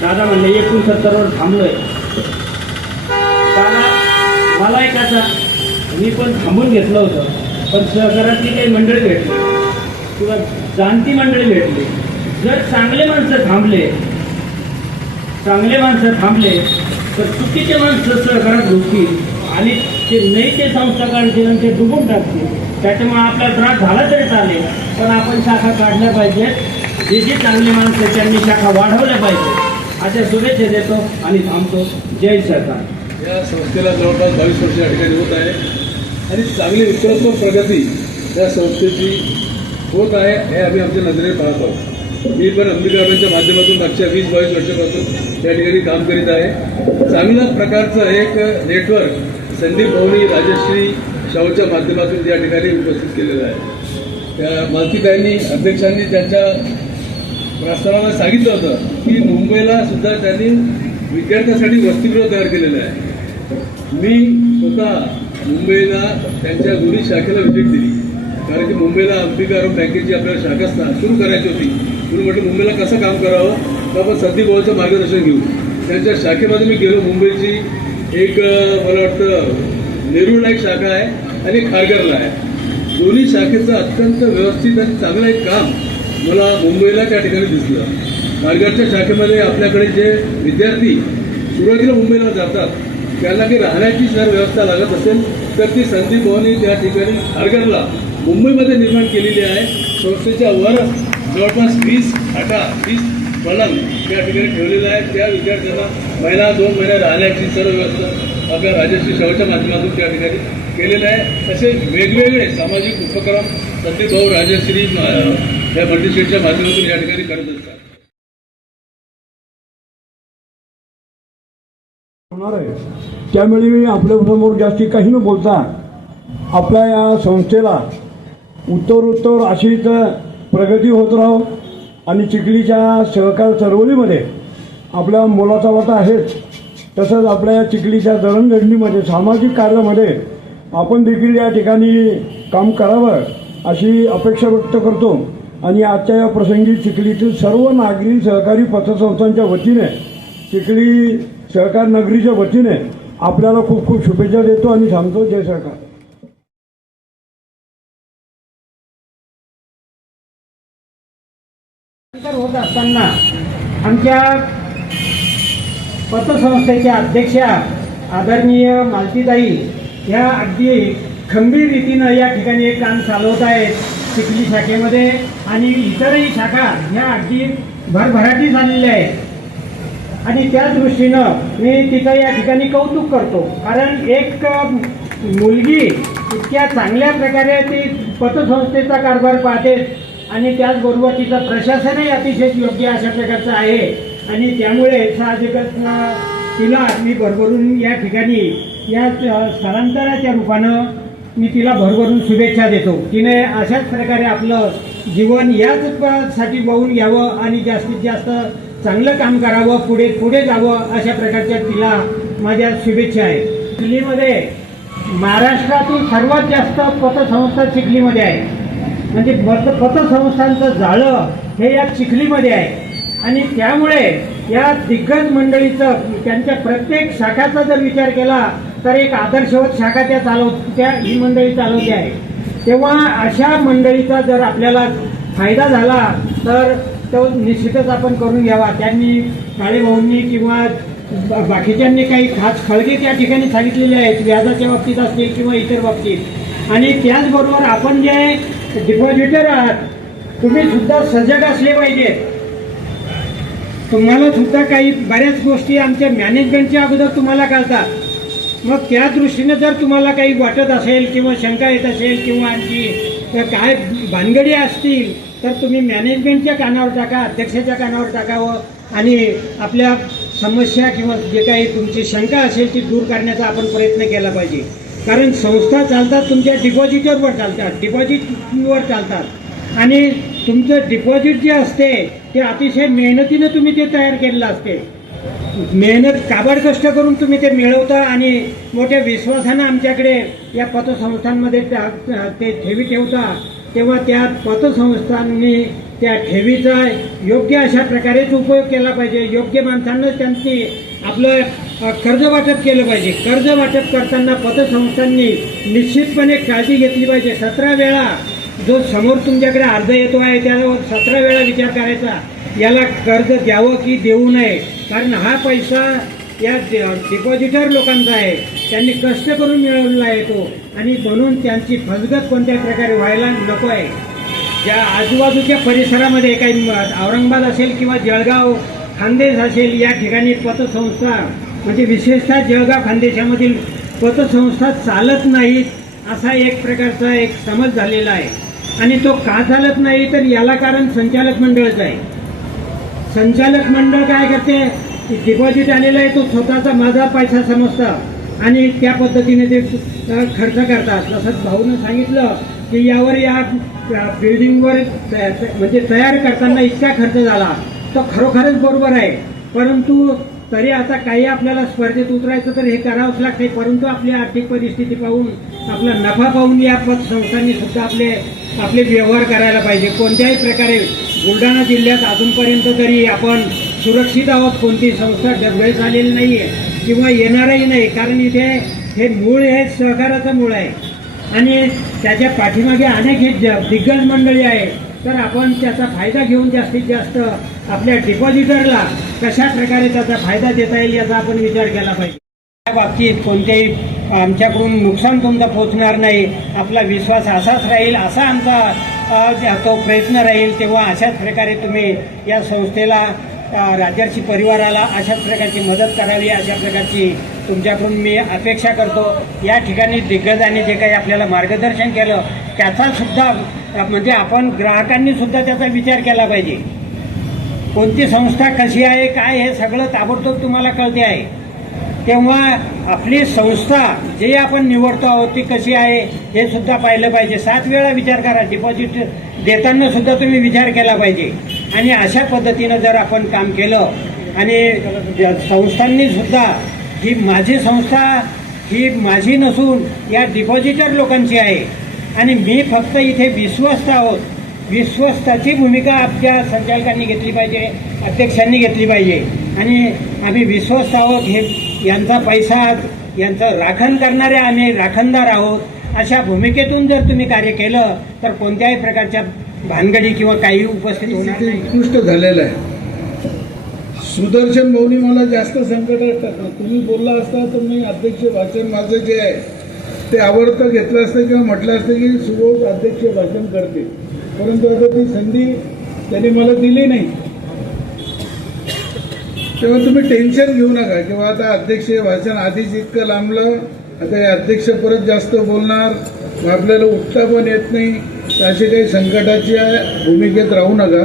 दादा म्हणले 69वर थांबलोय. दादा मला एक आता मी पण थांबून घेतलं होतं, पण सहकारातली काही मंडळी भेटली किंवा जाणती मंडळी भेटली, जर चांगले माणसं थांबले तर चुकीचे माणसं सहकारात घुसतील आणि ते नेते संस्था काढतील आणि ते डुबून टाकतील. त्याच्यामुळे आपल्याला त्रास झाला तरी चालेल, पण आपण शाखा काढल्या पाहिजेत. जे चांगले माणसं त्यांनी शाखा वाढवल्या पाहिजे. अशा शुभेच्छा देतो आणि थांबतो. जय सरकार. या संस्थेला जवळपास 22 वर्ष या ठिकाणी होत आहे आणि चांगली उत्तरोत्तर प्रगती या संस्थेची होत आहे हे आम्ही आमच्या नजरेने पाहत आहोत. मी पण अंबिकाबाईंच्या माध्यमातून मागच्या 20-22 वर्षापासून या ठिकाणी काम करीत आहे. चांगल्या प्रकारचं एक नेटवर्क संदीप भाऊनी राजश्री शाहूच्या माध्यमातून या ठिकाणी उपस्थित केलेलं आहे. त्या मालतीताईंनी अध्यक्षांनी त्यांच्या प्रस्तावाला सांगितलं होतं की मुंबईला सुद्धा त्यांनी विद्यार्थ्यांसाठी वसतिगृह तयार केलेलं आहे. मी स्वतः मुंबईला त्यांच्या दोन्ही शाखेला व्हिजिट दिली, कारण की मुंबईला अंबिकाराम बँकेची आपल्याला शाखा सुरू करायची होती. म्हणून म्हटलं मुंबईला कसं काम करावं तर आपण संदीप भाऊचं मार्गदर्शन घेऊ. त्यांच्या शाखेमध्ये मी गेलो. मुंबईची एक मला वाटतं नेरूळला एक शाखा आहे आणि एक खारघरला आहे. दोन्ही शाखेचं अत्यंत व्यवस्थित आणि चांगलं एक काम मला मुंबईला त्या ठिकाणी दिसलं. खारघरच्या शाखेमध्ये आपल्याकडे जे विद्यार्थी सुरुवातीला मुंबईला जातात त्यांना काही राहण्याची जर व्यवस्था लागत असेल तर ती संदीप भाऊनी त्या ठिकाणी खारघरला मुंबईमध्ये निर्माण केलेली आहे. संस्थेच्या वर जवळपास 20 पलंग त्या ठिकाणी ठेवलेलं आहे. त्या विद्यार्थ्यांना महिना 2 महिने राहण्याची सर्व व्यवस्था आपल्या राजश्री शाहूच्या माध्यमातून त्या ठिकाणी केलेलं आहे. तसे वेगवेगळे सामाजिक उपक्रम संदीप भाऊ राजश्री या मल्टीस्टेटच्या माध्यमातून या ठिकाणी करत असतात. होणार आहे त्यावेळी आपल्यासमोर जास्ती काही न बोलता आपल्या या संस्थेला उत्तरोत्तर अशीच प्रगती होत राहो आणि चिखलीच्या सहकार चळवळीमध्ये आपल्या मोलाचा वाटा आहेच. तसंच आपल्या या चिखलीच्या जडणघडणीमध्ये सामाजिक कार्यामध्ये आपण देखील या ठिकाणी काम करावं अशी अपेक्षा व्यक्त करतो. आणि आजच्या या प्रसंगी चिखलीतील सर्व नागरी सहकारी पतसंस्थांच्या वतीने चिखली सहकार नगरीच्या वतीने आपल्याला खूप खूप शुभेच्छा देतो आणि थांबतो. जय सरकार. होत असताना आमच्या पतसंस्थेच्या अध्यक्षा आदरणीय मालतीताई ह्या अगदी खंबीर रीतीनं या ठिकाणी एक काम चालवत आहेत चिखली शाखेमध्ये आणि इतरही शाखा ह्या अगदी भरभराटी झालेल्या आहेत. आणि त्या दृष्टीनं मी तिचं या ठिकाणी कौतुक करतो, कारण एक मुलगी इतक्या चांगल्या प्रकारे ती पतसंस्थेचा कारभार पाहते आणि त्याचबरोबर तिचं प्रशासनही अतिशय योग्य अशा प्रकारचं आहे. आणि त्यामुळे साहजिकच तिला मी भरभरून या ठिकाणी या स्थलांतराच्या रूपानं मी तिला भरभरून शुभेच्छा देतो. तिने अशाच प्रकारे आपलं जीवन याच साठी वाहून घ्यावं आणि जास्तीत जास्त चांगलं काम करावं, पुढे जावं अशा प्रकारच्या तिला माझ्या शुभेच्छा आहेत. चिखलीमध्ये महाराष्ट्रातील सर्वात जास्त पतसंस्था चिखलीमध्ये आहे. म्हणजे पतसंस्थांचं जाळं हे या चिखलीमध्ये आहे. आणि त्यामुळे या दिग्गज मंडळीचं त्यांच्या प्रत्येक शाखाचा जर विचार केला तर एक आदर्शवत शाखा ही मंडळी चालवते आहे. तेव्हा अशा मंडळीचा जर आपल्याला फायदा झाला तर तो निश्चितच आपण करून घ्यावा. त्यांनी काळेभाऊंनी किंवा बाकीच्यांनी काही खास खळगे त्या ठिकाणी सांगितलेले आहेत, व्याजाच्या बाबतीत असतील किंवा इतर बाबतीत. आणि त्याचबरोबर आपण जे डिपॉझिटर आहात तुम्ही सुद्धा सजग असले पाहिजेत. तुम्हाला सुद्धा काही बऱ्याच गोष्टी आमच्या मॅनेजमेंटच्या अगोदर तुम्हाला कळतात. मग त्या दृष्टीने जर तुम्हाला काही वाटत असेल किंवा शंका येत असेल किंवा आणखी काय भानगडी असतील तर तुम्ही मॅनेजमेंटच्या कानावर टाका, अध्यक्षाच्या कानावर टाकावं आणि आपल्या समस्या किंवा जे काही तुमची शंका असेल ती दूर करण्याचा आपण प्रयत्न केला पाहिजे. कारण संस्था चालतात तुमच्या डिपॉझिटवर चालतात आणि तुमचं डिपॉझिट जे असते ते अतिशय मेहनतीनं तुम्ही ते तयार केलेलं असते. मेहनत काबाड कष्ट करून तुम्ही ते मिळवता आणि मोठ्या विश्वासानं आमच्याकडे या पतसंस्थांमध्ये ते ठेवी ठेवता. तेव्हा त्या पतसंस्थांनी त्या ठेवीचा योग्य अशा प्रकारेच उपयोग केला पाहिजे. योग्य माणसांना त्यांची आपलं कर्ज वाटप केलं पाहिजे. कर्ज वाटप करताना पतसंस्थांनी निश्चितपणे काळजी घेतली पाहिजे. 17 वेळा जो समोर तुमच्याकडे अर्ज येतो आहे त्यावर 17 वेळा विचार करायचा, याला कर्ज द्यावं की देऊ नये. कारण हा पैसा या डिपॉझिटर लोकांचा आहे, त्यांनी कष्ट करून मिळवलेला आहे तो, आणि म्हणून त्यांची फसगत कोणत्या प्रकारे व्हायला नको आहे. ज्या आजूबाजूच्या परिसरामध्ये काही औरंगाबाद असेल किंवा जळगाव खानदेश असेल, या ठिकाणी पतसंस्था म्हणजे विशेषतः जळगाव खानदेशामधील पतसंस्था चालत नाहीत, असा एक प्रकारचा एक समज झालेला आहे. आणि तो का चालत नाही तर याला कारण संचालक मंडळच आहे. संचालक मंडळ काय करते, डिपॉझिट आलेला आहे तो स्वतःचा माझा पैसा समजतं आणि त्या पद्धतीने ते खर्च करतात. जसं भाऊनं सांगितलं की यावर या बिल्डिंगवर म्हणजे तयार करताना इतका खर्च झाला, तो खरोखरच बरोबर आहे. परंतु तरी आता काही आपल्याला स्पर्धेत उतरायचं तर हे करावंच लागते. परंतु आपली आर्थिक परिस्थिती पाहून, आपला नफा पाहून या पतसंस्थांनी सुद्धा आपले व्यवहार करायला पाहिजे. कोणत्याही प्रकारे बुलढाणा जिल्ह्यात अजूनपर्यंत तरी आपण सुरक्षित आहोत. कोणती संस्था डबघाई झालेली नाही आहे किंवा येणारही नाही. कारण इथे हे मूळ हे सहकाराचं मूळ आहे आणि त्याच्या पाठीमागे अनेक हे दिग्गज मंडळी आहे. तर आपण त्याचा फायदा घेऊन जास्तीत जास्त आपल्या डिपॉझिटरला कशा प्रकारे त्याचा फायदा देता येईल याचा आपण विचार केला पाहिजे. या बाबतीत कोणत्याही आमच्याकडून नुकसान तुमचं पोचणार नाही, आपला विश्वास असाच राहील, असा आमचा तो प्रयत्न राहील. तेव्हा अशाच प्रकारे तुम्ही या संस्थेला, राजर्षी परिवाराला अशाच प्रकारची मदत करावी, अशा प्रकारची तुमच्याकडून मी अपेक्षा करतो. या ठिकाणी दिग्गजांनी जे काही आपल्याला मार्गदर्शन केलं त्याचा सुद्धा म्हणजे आपण ग्राहकांनी सुद्धा त्याचा विचार केला पाहिजे. कोणती संस्था कशी आहे काय हे सगळं ताबडतोब तुम्हाला कळते आहे. तेव्हा आपली संस्था जे आपण निवडतो आहोत ती कशी आहे हे सुद्धा पाहिलं पाहिजे. 7 वेळा विचार करा. डिपॉझिट देताना सुद्धा तुम्ही विचार केला पाहिजे. आणि अशा पद्धतीनं जर आपण काम केलं आणि संस्थांनी सुद्धा ही माझी संस्था ही माझी नसून या डिपॉझिटर लोकांची आहे आणि मी फक्त इथे विश्वस्त आहोत, विश्वस्ताची भूमिका आपल्या संचालकांनी घेतली पाहिजे, अध्यक्षांनी घेतली पाहिजे. आणि आम्ही विश्वस्त आहोत, हे यांचा पैसा यांचं राखण करणारे आम्ही राखणदार आहोत, अशा भूमिकेतून जर तुम्ही कार्य केलं तर कोणत्याही प्रकारच्या भानगडी किंवा काही उपस्थित होणार नाही. उत्कृष्ट झालेलं आहे. सुदर्शन भाऊनी मला जास्त संकटात टाकलं. तुम्ही बोलला असता तर मी अध्यक्ष भाषण माझं जे आहे ते आवडतं घेतलं असतं किंवा म्हटलं असतं की सुबोध अध्यक्ष भाषण करते. परंतु आता ती संधी त्यांनी मला दिली नाही. तेव्हा तुम्ही टेन्शन घेऊ नका किंवा आता अध्यक्ष भाषण आधीच इतकं लांबलं, आता हे अध्यक्ष परत जास्त बोलणार, मग आपल्याला उठता पण येत नाही, तर असे काही संकटाच्या भूमिकेत राहू नका.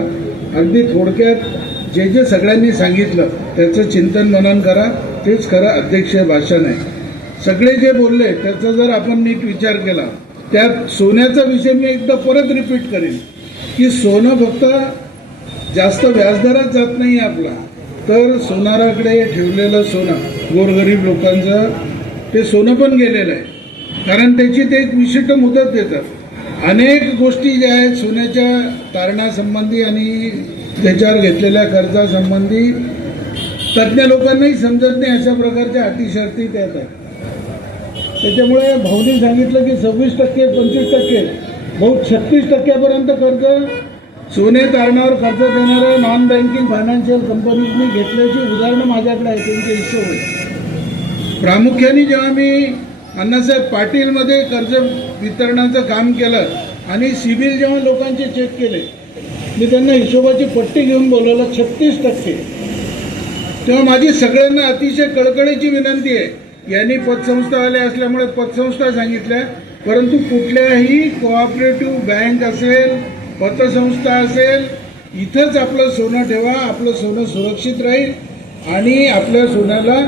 अगदी थोडक्यात जे जे सगळ्यांनी सांगितलं त्याचं चिंतन मनन करा, तेच खरं अध्यक्ष भाषण आहे. सगळे जे बोलले त्याचा जर आपण नीट विचार केला, त्यात सोन्याचा विषय मी एकदा परत रिपीट करेन की सोनं फक्त जास्त व्याजदरात जात नाही आपला, तर सोनाराकडे ठेवलेलं सोनं गोरगरीब लोकांचं ते सोनं पण गेलेलं आहे. कारण त्याची ते एक विशिष्ट मुदत देतात. अनेक गोष्टी ज्या आहेत सोन्याच्या तारणासंबंधी आणि त्याच्यावर घेतलेल्या कर्जासंबंधी तज्ज्ञ लोकांनाही समजत नाही, अशा प्रकारच्या अटी शर्ती त्यात आहेत. त्याच्यामुळे भाऊनी सांगितलं की 26%, 25%, बहुत 36% कर्ज सोने तारणावर कर्ज देणाऱ्या नॉन बँकिंग फायनान्शियल कंपनीजनी घेतल्याची उदाहरणं माझ्याकडे आहेत, त्यांचे हिशोब. प्रामुख्याने जेव्हा मी अण्णासाहेब पाटीलमध्ये कर्ज वितरणाचं काम केलं आणि सिबिल जेव्हा लोकांचे चेक केले, मी त्यांना हिशोबाची पट्टी घेऊन बोलवलं 36%. तेव्हा माझी सगळ्यांना अतिशय कळकळीची विनंती आहे, यांनी पतसंस्थावाले असल्यामुळे पतसंस्था सांगितल्या, परंतु कुठल्याही कोऑपरेटिव्ह बँक असेल, पतसंस्था असेल, इथंच आपलं सोनं ठेवा. आपलं सोनं सुरक्षित राहील आणि आपल्या सोन्याला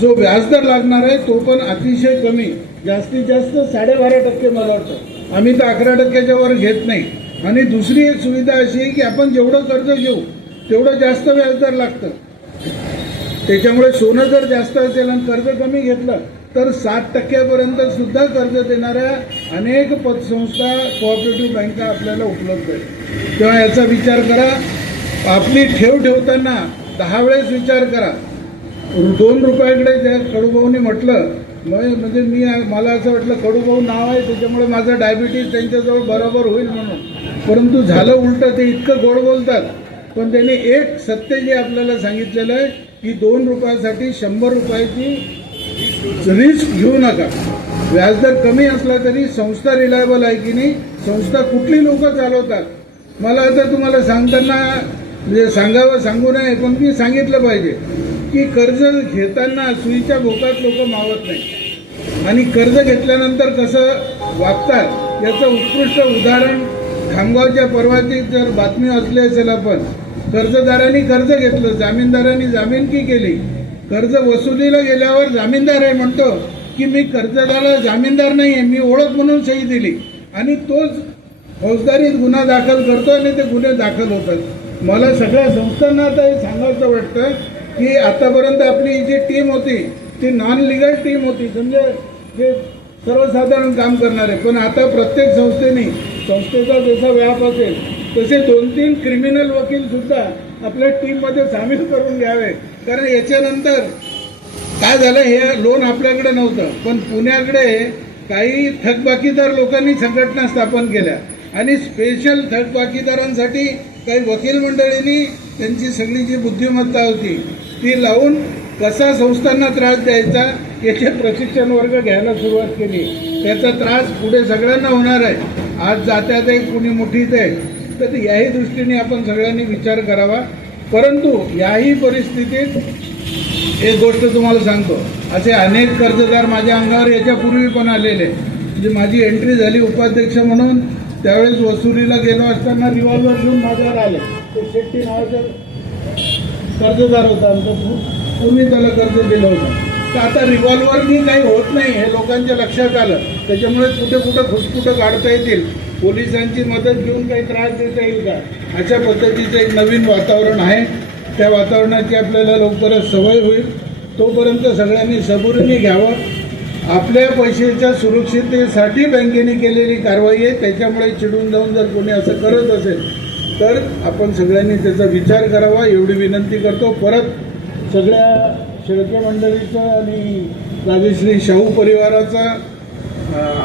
जो व्याजदर लागणार आहे तो पण अतिशय कमी, जास्तीत जास्त 12.5% मला वाटतं. आम्ही तर 11%च्या वर घेत नाही. आणि दुसरी एक सुविधा अशी आहे की आपण जेवढं कर्ज घेऊ तेवढं जास्त व्याजदर लागतं. त्याच्यामुळे सोनं जर जास्त असेल आणि कर्ज कमी घेतलं तर 7% सुद्धा कर्ज देणाऱ्या अनेक पतसंस्था, कोऑपरेटिव्ह बँका आपल्याला उपलब्ध आहेत. तेव्हा याचा विचार करा. आपली ठेव ठेवताना 10 वेळेस विचार करा. 2 रुपयाकडे ज्या कडूभाऊनी म्हटलं म्हणजे मला असं वाटलं कडूभाऊ नाव आहे त्याच्यामुळे माझं डायबिटीज त्यांच्याजवळ बरोबर होईल म्हणून, परंतु झालं उलटं. ते इतकं गोड बोलतात, पण त्यांनी एक सत्य जे आपल्याला सांगितलेलं आहे की 2 रुपयासाठी 100 रुपयाची रिस्क घेऊ नका. व्याजदर कमी असला तरी संस्था रिलायबल आहे की नाही, संस्था कुठली लोक चालवतात. मला आता तुम्हाला सांगताना म्हणजे सांगू नये, पण मी सांगितलं पाहिजे की कर्ज घेताना सुईच्या भोकात लोक मावत नाही आणि कर्ज घेतल्यानंतर कसं वागतात याचं उत्कृष्ट उदाहरण खामगावच्या परवाची जर बातमी असली असेल, आपण कर्जदारांनी कर्ज घेतलं, जामीनदारांनी जामीनकी केली, कर्ज वसुलीला गेल्यावर जामीनदार आहे म्हणतो की मी कर्जदाराला जामीनदार नाही आहे, मी ओळख म्हणून सही दिली आणि तोच फौजदारीत गुन्हा दाखल करतो आणि ते गुन्हे दाखल होतात. मला सगळ्या संस्थांना आता हे सांगायचं वाटतं की आतापर्यंत आपली जी टीम होती ती नॉन लिगल टीम होती, म्हणजे जे सर्वसाधारण काम करणारे, पण आता प्रत्येक संस्थेचा जसा व्याप असेल तसे 2-3 क्रिमिनल वकील सुद्धा आपल्या टीममध्ये सामील करून घ्यावे. कारण याच्यानंतर काय झालं, हे लोन आपल्याकडे नव्हतं, पण पुण्याकडे काही थकबाकीदार लोकांनी संघटना स्थापन केल्या आणि स्पेशल थकबाकीदारांसाठी काही वकील मंडळींनी त्यांची सगळी जी बुद्धिमत्ता होती ती लावून कसा संस्थांना त्रास द्यायचा याचे प्रशिक्षण वर्ग घ्यायला सुरुवात केली. त्याचा त्रास पुढे सगळ्यांना होणार आहे. आज जात्यात आहे, कुणी मुठीत आहे, तर याही दृष्टीने आपण सगळ्यांनी विचार करावा. परंतु याही परिस्थितीत एक गोष्ट तुम्हाला सांगतो, असे अनेक कर्जदार माझ्या अंगावर याच्यापूर्वी पण आलेले. म्हणजे माझी एंट्री झाली उपाध्यक्ष म्हणून, त्यावेळेस वसुलीला गेलो असताना रिव्हॉल्वर घेऊन माझ्यावर आले. ते शेट्टी नावाचा कर्जदार होता आमचा, पूर्वी त्याला कर्ज दिलं होतं. तर आता रिव्हॉल्वरनी काही होत नाही हे लोकांच्या लक्षात आलं, त्याच्यामुळे कुठे खुसकुटं काढता येतील, पोलिसांची मदत घेऊन काही त्रास देता येईल का, अशा पद्धतीचं एक नवीन वातावरण आहे. त्या वातावरणाची आपल्याला लवकरच सवय होईल. तोपर्यंत सगळ्यांनी सबुरीने घ्यावं. आपल्या पैशाच्या सुरक्षिततेसाठी बँकेने केलेली कारवाई आहे, त्याच्यामुळे चिडून जाऊन जर कोणी असं करत असेल तर आपण सगळ्यांनी त्याचा विचार करावा एवढी विनंती करतो. परत सगळ्या शेळके मंडळीचं आणि राजश्री शाहू परिवाराचा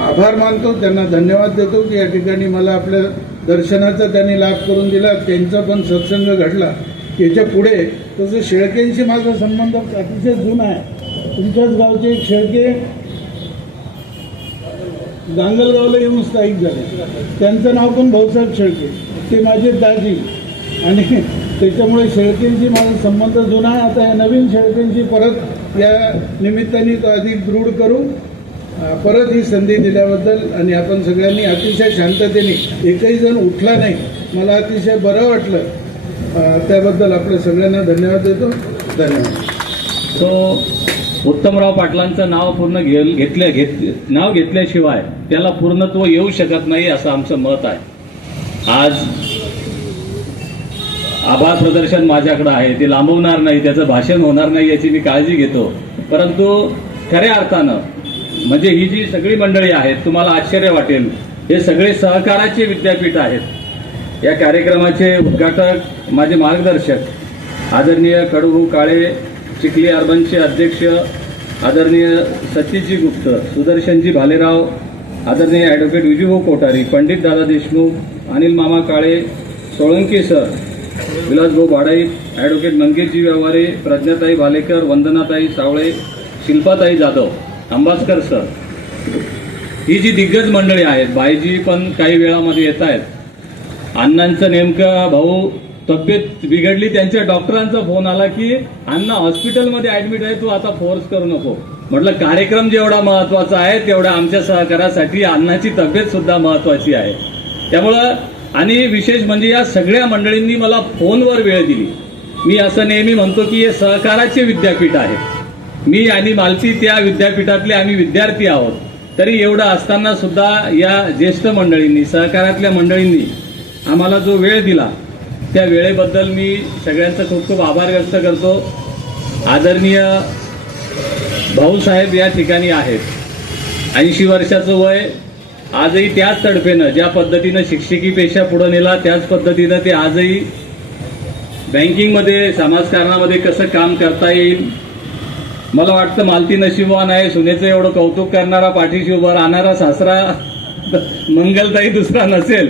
आभार मानतो, त्यांना धन्यवाद देतो की या ठिकाणी मला आपल्या दर्शनाचा त्यांनी लाभ करून दिला, त्यांचा पण सत्संग घडला. याच्या पुढे तसं शेळकेंशी माझा संबंध अतिशय जुना आहे. तुमच्याच गावचे एक शेळके गांगलगावला येऊन स्थायिक झाले, त्यांचं नाव पण भाऊसाहेब शेळके, ते माझे दाजी, आणि त्याच्यामुळे शेळकेंशी माझा संबंध जुना आहे. आता या नवीन शेळकेंशी परत या निमित्ताने तो अधिक दृढ करू. परत ही संधी दिल्याबद्दल आणि आपण सगळ्यांनी अतिशय शांततेने, एकही जण उठला नाही, मला अतिशय बरं वाटलं, त्याबद्दल आपल्या सगळ्यांना धन्यवाद देतो. धन्यवाद. तो उत्तमराव पाटलांचं नाव पूर्ण नाव घेतल्याशिवाय त्याला पूर्णत्व येऊ शकत नाही असं आमचं मत आहे. आज आभार प्रदर्शन माझ्याकडे आहे, ते लांबवणार नाही, त्याचं भाषण होणार नाही याची मी काळजी घेतो. परंतु खऱ्या अर्थानं म्हणजे ही जी सगळी मंडळी आहेत, तुम्हाला आश्चर्य वाटेल, हे सगळे सहकाराचे विद्यापीठ आहेत. या कार्यक्रमाचे उद्घाटक माझे मार्गदर्शक आदरणीय कडूभाऊ काळे, चिखली अर्बनचे अध्यक्ष आदरणीय सतीशजी गुप्त, सुदर्शनजी भालेराव, आदरणीय ॲडव्होकेट विजूभाऊ कोठारी, पंडित दादा देशमुख, अनिल मामा काळे, सोळंकी सर, विलासभाऊ भाडाई, ॲडव्होकेट मंगेशजी व्यवहारे, प्रज्ञाताई भालेकर, वंदनाताई सावळे, शिल्पाताई जाधव, अंबासकर सर, ही जी दिग्गज मंडळी आहेत. बाईजी पण काही वेळामध्ये येत आहेत. अण्णांचं नेमकं भाऊ तब्येत बिघडली, त्यांच्या डॉक्टरांचा फोन आला की अण्णा हॉस्पिटलमध्ये ऍडमिट आहे, तू आता फोर्स करू नको. म्हटलं कार्यक्रम जेवढा महत्वाचा आहे तेवढा आमच्या सहकारासाठी अण्णाची तब्येत सुद्धा महत्वाची आहे. त्यामुळं आणि विशेष म्हणजे या सगळ्या मंडळींनी मला फोनवर वेळ दिली. मी असं नेहमी म्हणतो की हे सहकाराचे विद्यापीठ आहे. मी आणि मालती त्या विद्यापीठातले आम्ही विद्यार्थी आहोत. तरी एवढं असताना सुद्धा या ज्येष्ठ मंडळींनी, सहकारातल्या मंडळींनी आम्हाला जो वेळ दिला त्या वेळेबद्दल मी सगळ्यांचा खूप खूप आभार व्यक्त करतो. आदरणीय भाऊसाहेब या ठिकाणी आहेत. 80 वर्षाचं वय, आजही त्याच तडफेनं ज्या पद्धतीनं शिक्षकी पेशा पुढे नेला त्याच पद्धतीनं ते आजही बँकिंगमध्ये, समाजकारणामध्ये कसं काम करता येईल मला वाटतं मालती नशिबवान आहे, सुनेचं एवढं कौतुक करणारा, पाठीशी उभा राहणारा सासरा मंगलताई दुसरा नसेल,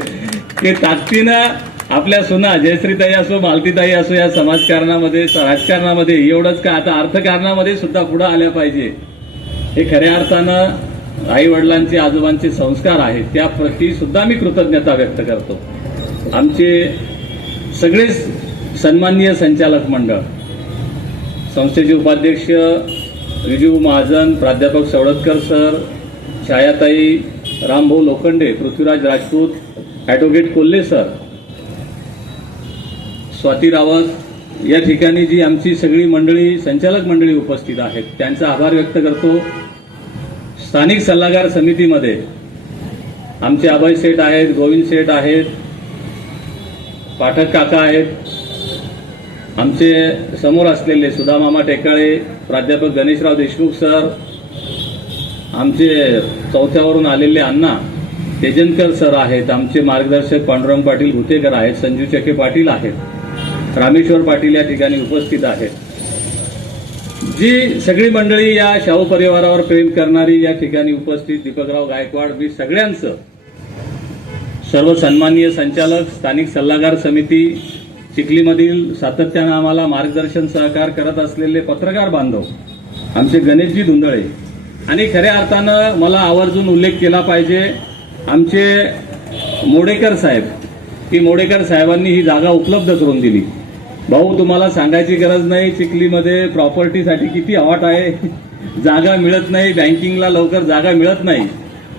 की ताकदीनं आपल्या सुना जयश्रीताई असो, मालतीताई असो, या समाजकारणामध्ये, राजकारणामध्ये, एवढंच का आता अर्थकारणामध्ये सुद्धा पुढे आल्या पाहिजे. हे खऱ्या अर्थानं आई वडिलांचे, आजोबांचे संस्कार आहेत, त्याप्रती सुद्धा मी कृतज्ञता व्यक्त करतो. आमचे सगळे सन्माननीय संचालक मंडळ, संस्थेचे उपाध्यक्ष विजू महाजन, प्राध्यापक सवडतकर sir, छायाताई, Rambhau Lokhande, Prithviraj Rajput, advocate Kolhe sir, Swati Rawat, या ठिकाणी जी आमची सगळी मंडळी, संचालक मंडळी उपस्थित आहेत, त्यांचा आभार व्यक्त करतो. स्थानिक सल्लागार समितीमध्ये आमचे अभय शेठ आहेत, गोविंद शेठ आहेत, पाठक काका आहेत, आमचे समोर असलेले सुधामामा टेकाळे, प्राध्यापक गणेशराव देशमुख सर, आमचे चौथ्यावरून आलेले अण्णा तेजनकर सर आहेत, आमचे मार्गदर्शक पांडुरंग पाटील भुतेकर आहेत, संजीव चके पाटील आहेत, रामेश्वर पाटील या ठिकाणी उपस्थित आहेत. जी सगळी मंडळी या शाहू परिवारावर प्रेम करणारी या ठिकाणी उपस्थित, दीपकराव गायकवाड, मी सगळ्यांचं, सर्व सन्माननीय संचालक, स्थानिक सल्लागार समिती, चिखलीमधील सातत्यानं आम्हाला मार्गदर्शन सहकार करत असलेले पत्रकार बांधव, आमचे गणेशजी धुंदळे, आणि खऱ्या अर्थानं मला आवर्जून उल्लेख केला पाहिजे आमचे मोडेकर साहेब, की मोडेकर साहेबांनी ही जागा उपलब्ध करून दिली. भाऊ, तुम्हाला सांगायची गरज नाही, चिखलीमध्ये प्रॉपर्टीसाठी किती अवाट आहे, जागा मिळत नाही, बँकिंगला लवकर जागा मिळत नाही,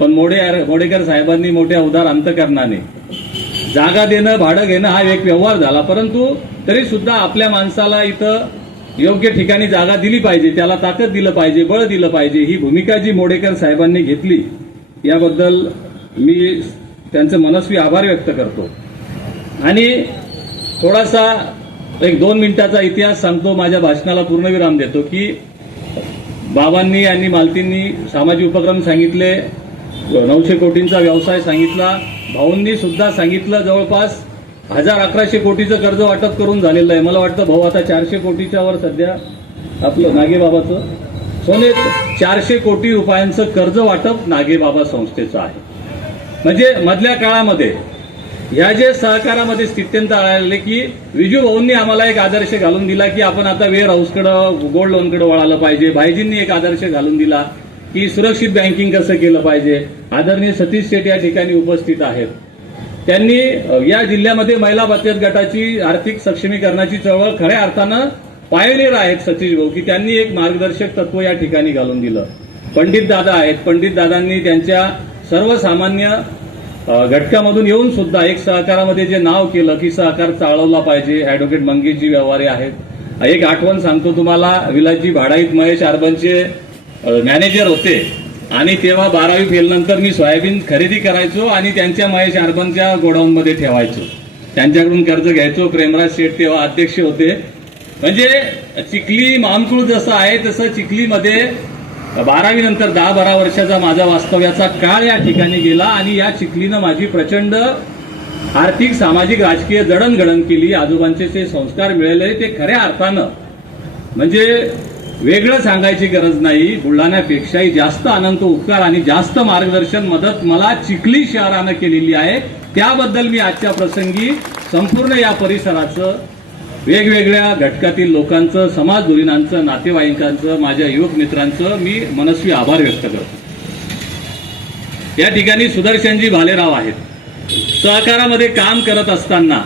पण मोडेकर साहेबांनी मोठ्या उदार अंतकरणाने जागा देणं, भाडं घेणं हा एक व्यवहार झाला, परंतु तरी सुद्धा आपल्या माणसाला इथं योग्य ठिकाणी जागा दिली पाहिजे, त्याला ताकद दिलं पाहिजे, बळ दिलं पाहिजे, ही भूमिका जी मोडेकर साहेबांनी घेतली, याबद्दल मी त्यांचे मनस्वी आभार व्यक्त करतो. आणि थोडासा एक 2 मिनिटाचा इतिहास सांगतो, माझ्या भाषणाला पूर्णविराम देतो, की बाबांनी आणि मालतींनी सामाजिक उपक्रम सांगितले, 900 कोटींचा व्यवसाय सांगितला, भाऊंनी सुद्धा सांगितलं जवळपास 1100 कोटीचं कर्ज वाटप करून झालेलं आहे. मला वाटतं भाऊ आता 400 कोटीच्या वर सध्या आपलं नागेबाबाचं सोने 400 कोटी रुपयांचं कर्ज वाटप नागेबाबा संस्थेचं आहे. म्हणजे मधल्या काळामध्ये ह्या जे सहकारामध्ये स्थित्यंत आले, की विजू भाऊंनी आम्हाला एक आदर्श घालून दिला, की आपण आता वेअर हाऊसकडं, गोल्ड लोनकडे वळालं पाहिजे. भाईजींनी एक आदर्श घालून दिला, की सुरक्षित बँकिंग कसं केलं पाहिजे. आदरणीय सतीश शेठ या ठिकाणी उपस्थित आहेत, त्यांनी या जिल्ह्यामध्ये महिला बचत गटाची आर्थिक सक्षमीकरणाची चळवळ खऱ्या अर्थानं पायनियर आहेत सतीश भाऊ, की त्यांनी एक मार्गदर्शक तत्व या ठिकाणी घालून दिलं. पंडित दादा आहेत, पंडित दादांनी त्यांच्या सर्वसामान्य घटकामधून येऊन सुद्धा एक सहकारामध्ये जे नाव केलं, की सहकार चालवला पाहिजे. ॲडव्होकेट मंगेशजी व्यवहारे आहेत. एक आठवण सांगतो तुम्हाला, विलासजी भाडाईत महेश अर्बनचे मॅनेजर होते, आणि तेव्हा 12वी फेलनंतर मी सोयाबीन खरेदी करायचो आणि त्यांच्या महेश अर्बनच्या गोडाऊनमध्ये ठेवायचो, त्यांच्याकडून कर्ज घ्यायचो. प्रेमराज शेठ तेव्हा अध्यक्ष होते. म्हणजे चिखली मामकुळ जसं आहे तसं चिखलीमध्ये 12वी नंतर 10-12 वर्षाचा माझा वास्तव्याचा काळ या ठिकाणी गेला, आणि या चिखलीनं माझी प्रचंड आर्थिक, सामाजिक, राजकीय जडणघडण केली. आजोबांचे जे संस्कार मिळाले ते खऱ्या अर्थानं म्हणजे वेगळं सांगायची गरज नाही, बुलढाण्यापेक्षाही जास्त अनंत उपकार आणि जास्त मार्गदर्शन मदत मला चिखली शहरानं केलेली आहे. त्याबद्दल मी आजच्या प्रसंगी संपूर्ण या परिसराचं, वेगवेगळ्या घटकातील लोकांचं, समाज धुरीणांचं, नातेवाईकांचं, माझ्या युवक मित्रांचं मी मनस्वी आभार व्यक्त करतो. या ठिकाणी सुदर्शनजी भालेराव आहेत. सहकारामध्ये काम करत असताना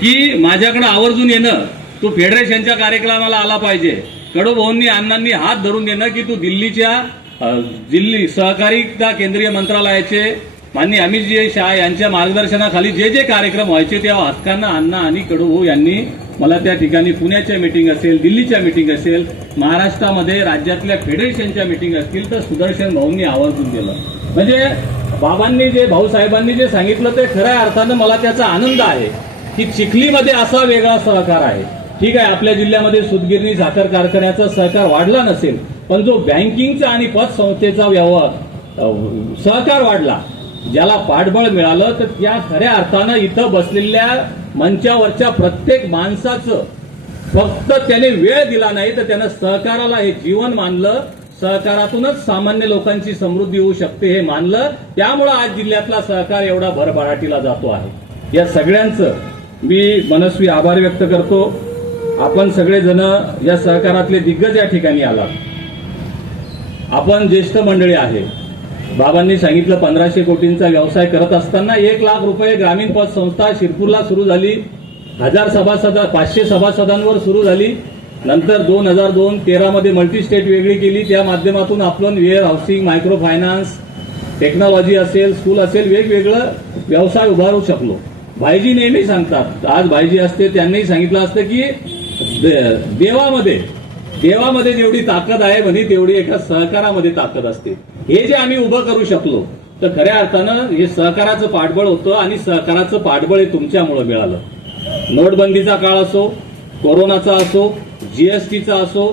की माझ्याकडे आवर्जून येणं, तू फेडरेशनच्या कार्यक्रमाला आला पाहिजे, कडूभाऊंनी अण्णांनी हात धरून देणं, की तू दिल्ली सहकारिता केंद्रीय मंत्रालयाचे माननीय अमितजी शाह यांच्या मार्गदर्शनाखाली जे जे कार्यक्रम व्हायचे तेव्हा हक्कांना अण्णा आणि कडूभाऊ यांनी मला त्या ठिकाणी पुण्याच्या मीटिंग असेल, दिल्लीच्या मीटिंग असेल, महाराष्ट्रामध्ये राज्यातल्या फेडरेशनच्या मीटिंग असतील तर सुदर्शन भाऊंनी आवर्जून दिलं. म्हणजे बाबांनी जे, भाऊसाहेबांनी जे सांगितलं ते खऱ्या अर्थानं मला त्याचा आनंद आहे, की चिखलीमध्ये असा वेगळा सहकार आहे. ठीक आहे, आपल्या जिल्ह्यामध्ये सुतगिरणी साखर कारखान्याचा सहकार वाढला नसेल, पण जो बँकिंगचा आणि पतसंस्थेचा व्यवहार सहकार वाढला, ज्याला पाठबळ मिळालं, तर त्या खऱ्या अर्थानं इथं बसलेल्या मंचावरच्या प्रत्येक माणसाचं फक्त त्याने वेळ दिला नाही तर त्यानं सहकाराला हे जीवन मानलं. सहकारातूनच सामान्य लोकांची समृद्धी होऊ शकते हे मानलं. त्यामुळं आज जिल्ह्यातला सहकार एवढा भरभराटीला जातो आहे. या सगळ्यांचं मी मनस्वी आभार व्यक्त करतो. आपण सगळेजण या सहकारातले दिग्गज या ठिकाणी आलात. आपण ज्येष्ठ मंडळी आहे. बाबांनी सांगितलं 1500 कोटींचा व्यवसाय करत असताना 1 लाख रुपये ग्रामीण पत संस्था शिरपूरला सुरू झाली. 500 सभासदांवर सुरू झाली. नंतर 2002-13 मध्ये मल्टी स्टेट वेगळी केली. त्या माध्यमातून आपण warehousing, micro finance, technology असेल, स्कूल असेल, वेगवेगळं व्यवसाय उभारू शकलो. भाईजी नेहमी सांगतात, आज भाईजी असते त्यांनी सांगितलं असतं की देवामध्ये जेवढी ताकद आहे म्हणे तेवढी एका सहकारामध्ये ताकद असते. हे जे आम्ही उभं करू शकलो तर खऱ्या अर्थानं हे सहकाराचं पाठबळ होतं आणि सहकाराचं पाठबळ हे तुमच्यामुळे मिळालं. नोटबंदीचा काळ असो, कोरोनाचा असो, जीएसटीचा असो,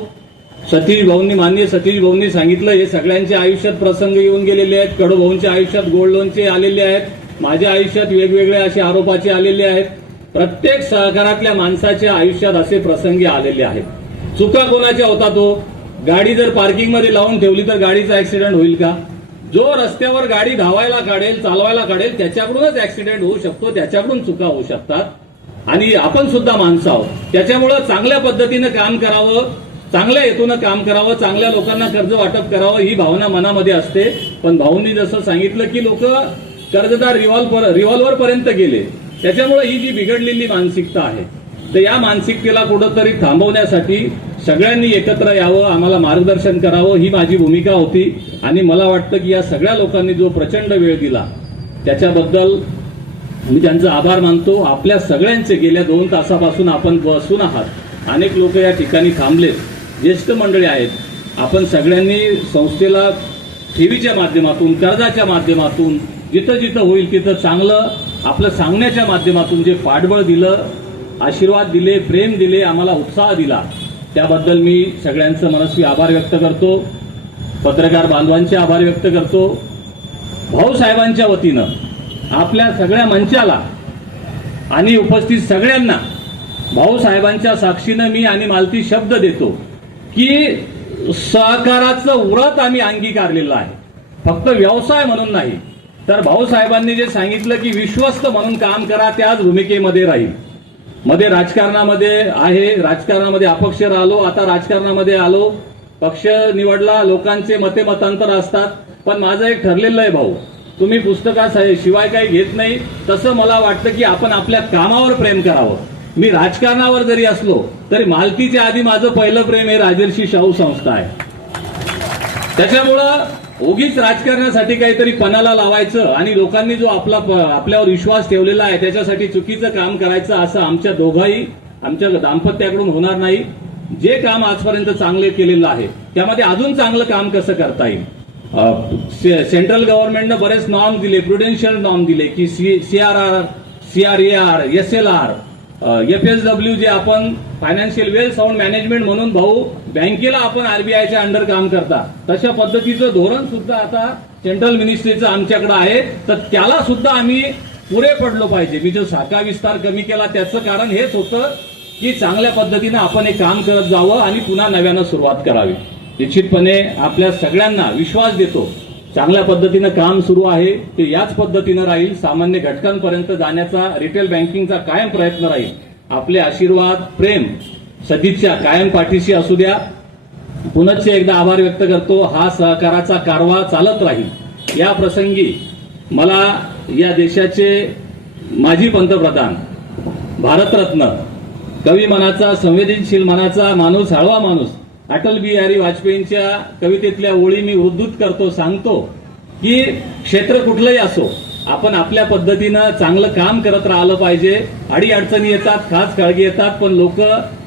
माननीय सतीश भाऊंनी सांगितलं हे सगळ्यांच्या आयुष्यात प्रसंग येऊन गेलेले आहेत. कडूभाऊंच्या आयुष्यात गोल्ड लोनचे आलेले आहेत. माझ्या आयुष्यात वेगवेगळे असे आरोपाचे आलेले आहेत. प्रत्येक सहकारातल्या माणसाच्या आयुष्यात असे प्रसंगी आलेले आहेत. चुका कोणाच्या होता तो गाडी जर पार्किंगमध्ये लावून ठेवली तर गाडीचा ऍक्सिडेंट होईल का? जो रस्त्यावर गाडी धावायला काढेल, चालवायला काढेल त्याच्याकडूनच ऍक्सिडेंट होऊ शकतो, त्याच्याकडून चुका होऊ शकतात. आणि आपण सुद्धा माणसं आहोत. त्याच्यामुळं चांगल्या पद्धतीनं काम करावं, चांगल्या हेतूनं काम करावं, चांगल्या लोकांना कर्ज वाटप करावं ही भावना मनामध्ये असते. पण भाऊंनी जसं सांगितलं की लोक कर्जदार रिव्हॉल्वर पर्यंत गेले. त्याच्यामुळे ही जी बिघडलेली मानसिकता आहे तर या मानसिकतेला कुठंतरी थांबवण्यासाठी सगळ्यांनी एकत्र यावं, आम्हाला मार्गदर्शन करावं ही माझी भूमिका होती. आणि मला वाटतं की या सगळ्या लोकांनी जो प्रचंड वेळ दिला त्याच्याबद्दल मी त्यांचा आभार मानतो. आपल्या सगळ्यांचे गेल्या 2 तासापासून आपण बसून आहात. अनेक लोक या ठिकाणी थांबलेत, ज्येष्ठ मंडळी आहेत. आपण सगळ्यांनी संस्थेला ठेवीच्या माध्यमातून, कर्जाच्या माध्यमातून, जिथं जिथं होईल तिथं चांगलं आपलं सांगण्याच्या माध्यमातून जे पाठबळ दिलं, आशीर्वाद दिले, प्रेम दिले, आम्हाला उत्साह दिला त्याबद्दल मी सगळ्यांचं मनस्वी आभार व्यक्त करतो. पत्रकार बांधवांचे आभार व्यक्त करतो. भाऊसाहेबांच्या वतीनं आपल्या सगळ्या मंचाला आणि उपस्थित सगळ्यांना भाऊसाहेबांच्या साक्षीनं मी आणि मालती शब्द देतो की सहकाराचं व्रत आम्ही अंगीकारलेलं आहे. फक्त व्यवसाय म्हणून नाही तर भाऊसाहेबांनी जे सांगितलं की विश्वस्त म्हणून काम करा त्याच भूमिकेमध्ये राहील. मध्ये राजकारणामध्ये आहे, राजकारणामध्ये अपक्ष राहिलो, आता राजकारणामध्ये आलो, पक्ष निवडला, लोकांचे मतांतर असतात. पण माझं एक ठरलेलं आहे भाऊ, तुम्ही पुस्तकाशिवाय काही घेत नाही. तसं मला वाटतं की आपण आपल्या कामावर प्रेम करावं. मी राजकारणावर जरी असलो तरी मालकीच्या आधी माझं पहिलं प्रेम हे राजर्षी शाहू संस्था आहे. त्याच्यामुळं उगीच राजकारणासाठी काहीतरी पणाला लावायचं आणि लोकांनी जो आपल्यावर विश्वास ठेवलेला आहे त्याच्यासाठी चुकीचं काम करायचं असं आमच्या दाम्पत्याकडून होणार नाही. जे काम आजपर्यंत चांगले केलेलं आहे त्यामध्ये अजून चांगलं काम कसं करता येईल. सेंट्रल गव्हर्नमेंटनं बरेच नॉर्म दिले, प्रुडेन्शियल नॉर्म दिले की CRR, CRAR, SLR, FSW जे आपण फायनान्शियल वेल साऊंड मॅनेजमेंट म्हणून भाऊ बँकेला आपण RBIच्या अंडर काम करता तशा पद्धतीचं धोरण सुद्धा आता सेंट्रल मिनिस्ट्रीचं आमच्याकडे आहे. तर त्याला सुद्धा आम्ही पुरे पडलो पाहिजे. मी जो शाखा विस्तार कमी केला त्याचं कारण हेच होतं की चांगल्या पद्धतीनं आपण हे काम करत जावं आणि पुन्हा नव्यानं सुरुवात करावी. निश्चितपणे आपल्या सगळ्यांना विश्वास देतो चांगल्या पद्धतीनं काम सुरू आहे ते याच पद्धतीनं राहील. सामान्य घटकांपर्यंत जाण्याचा रिटेल बँकिंगचा कायम प्रयत्न राहील. आपले आशीर्वाद, प्रेम, सदिच्छा कायम पाठीशी असू द्या. पुनश्च एकदा आभार व्यक्त करतो. हा सहकाराचा कारवा चालत राहील. या प्रसंगी मला या देशाचे माजी पंतप्रधान, भारतरत्न, कवी मनाचा, संवेदनशील मनाचा माणूस, हळवा माणूस अटल बिहारी वाजपेयींच्या कवितेतल्या ओळी मी उद्धृत करतो, सांगतो की क्षेत्र कुठलंही असो आपण आपल्या पद्धतीनं चांगलं काम करत राहिलं पाहिजे. अडीअडचणी येतात, खास काळजी येतात, पण लोक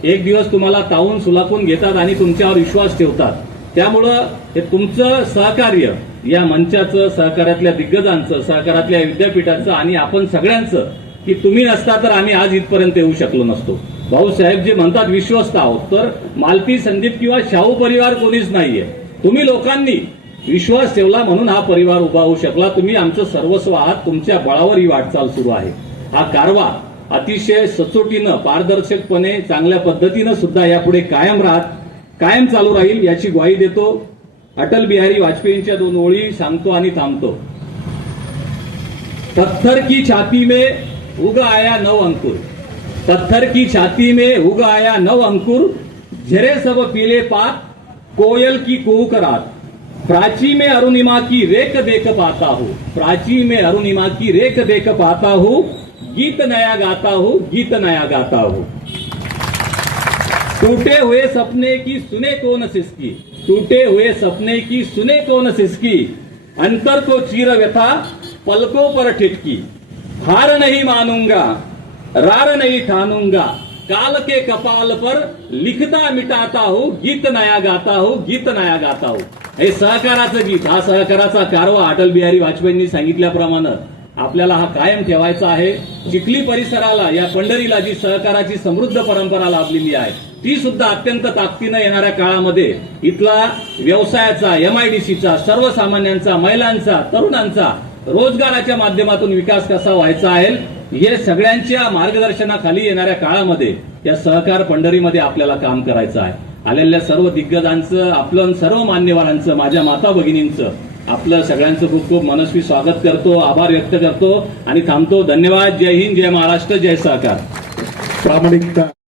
एक दिवस तुम्हाला तावून सुलाखून घेतात आणि तुमच्यावर विश्वास ठेवतात. त्यामुळं हे तुमचं सहकार्य या मंचाचं, सहकार्यातल्या दिग्गजांचं, सहकारातल्या विद्यापीठाचं आणि आपण सगळ्यांचं की तुम्ही नसता तर आम्ही आज इथपर्यंत येऊ शकलो नसतो. भाऊसाहेब जे म्हणतात विश्वस्त आहोत, तर मालती, संदीप किंवा शाहू परिवार कोणीच नाहीये. तुम्ही लोकांनी विश्वास ठेवला म्हणून हा परिवार उभा होऊ शकला. तुम्ही आमचं सर्वस्व आहात. तुमच्या बळावर ही वाटचाल सुरू आहे. हा कारवा अतिशय सचोटीनं पारदर्शकपणे चांगल्या पद्धतीनं सुद्धा यापुढे कायम चालू राहील याची ग्वाही देतो. अटल बिहारी वाजपेयींच्या 2 ओळी सांगतो आणि थांबतो. पत्थर की छाती में उग आया नव अंकुर, पत्थर की छाती में उग आया नव अंकुर, झरे सब पीले पात, कोयल की कूक रात, प्राची में अरुणिमा की रेख देख पाता हूँ, प्राची में अरुणिमा की रेख देख पाता हूँ, गीत नया गाता हूँ, गीत नया गाता हूँ. टूटे हुए सपने की सुने कौन सिसकी, टूटे हुए सपने की सुने कौन सिसकी, अंतर को चीर व्यथा पलकों पर ठिठकी, हार नहीं मानूंगा रार नहीं ठानूंगा, काल के कपाल पर लिखता मिटाता हूँ, गीत नया गाता हूँ, गीत नया गाता हूँ. हे सहकाराचं गीत, हा सहकाराचा कारवा अटल बिहारी वाजपेयींनी सांगितल्याप्रमाणे आपल्याला हा कायम ठेवायचा आहे. चिखली परिसराला, या पंढरीला जी सहकाराची समृद्ध परंपरा लाभलेली आहे ती सुद्धा अत्यंत ताकदीनं येणाऱ्या काळामध्ये इथला व्यवसायाचा, MIDCचा, सर्वसामान्यांचा, महिलांचा, तरुणांचा रोजगाराच्या माध्यमातून विकास कसा व्हायचा आहे हे सगळ्यांच्या मार्गदर्शनाखाली येणाऱ्या काळामध्ये या सहकार पंढरीमध्ये आपल्याला काम करायचं आहे. आलेल्या सर्व दिग्गजांचं, आपलं सर्व मान्यवरांचं, माझ्या माता भगिनींचं, आपलं सगळ्यांचं खूप खूप मनस्वी स्वागत करतो, आभार व्यक्त करतो आणि थांबतो. धन्यवाद. जय हिंद, जय महाराष्ट्र, जय सहकार. प्रामाणिकता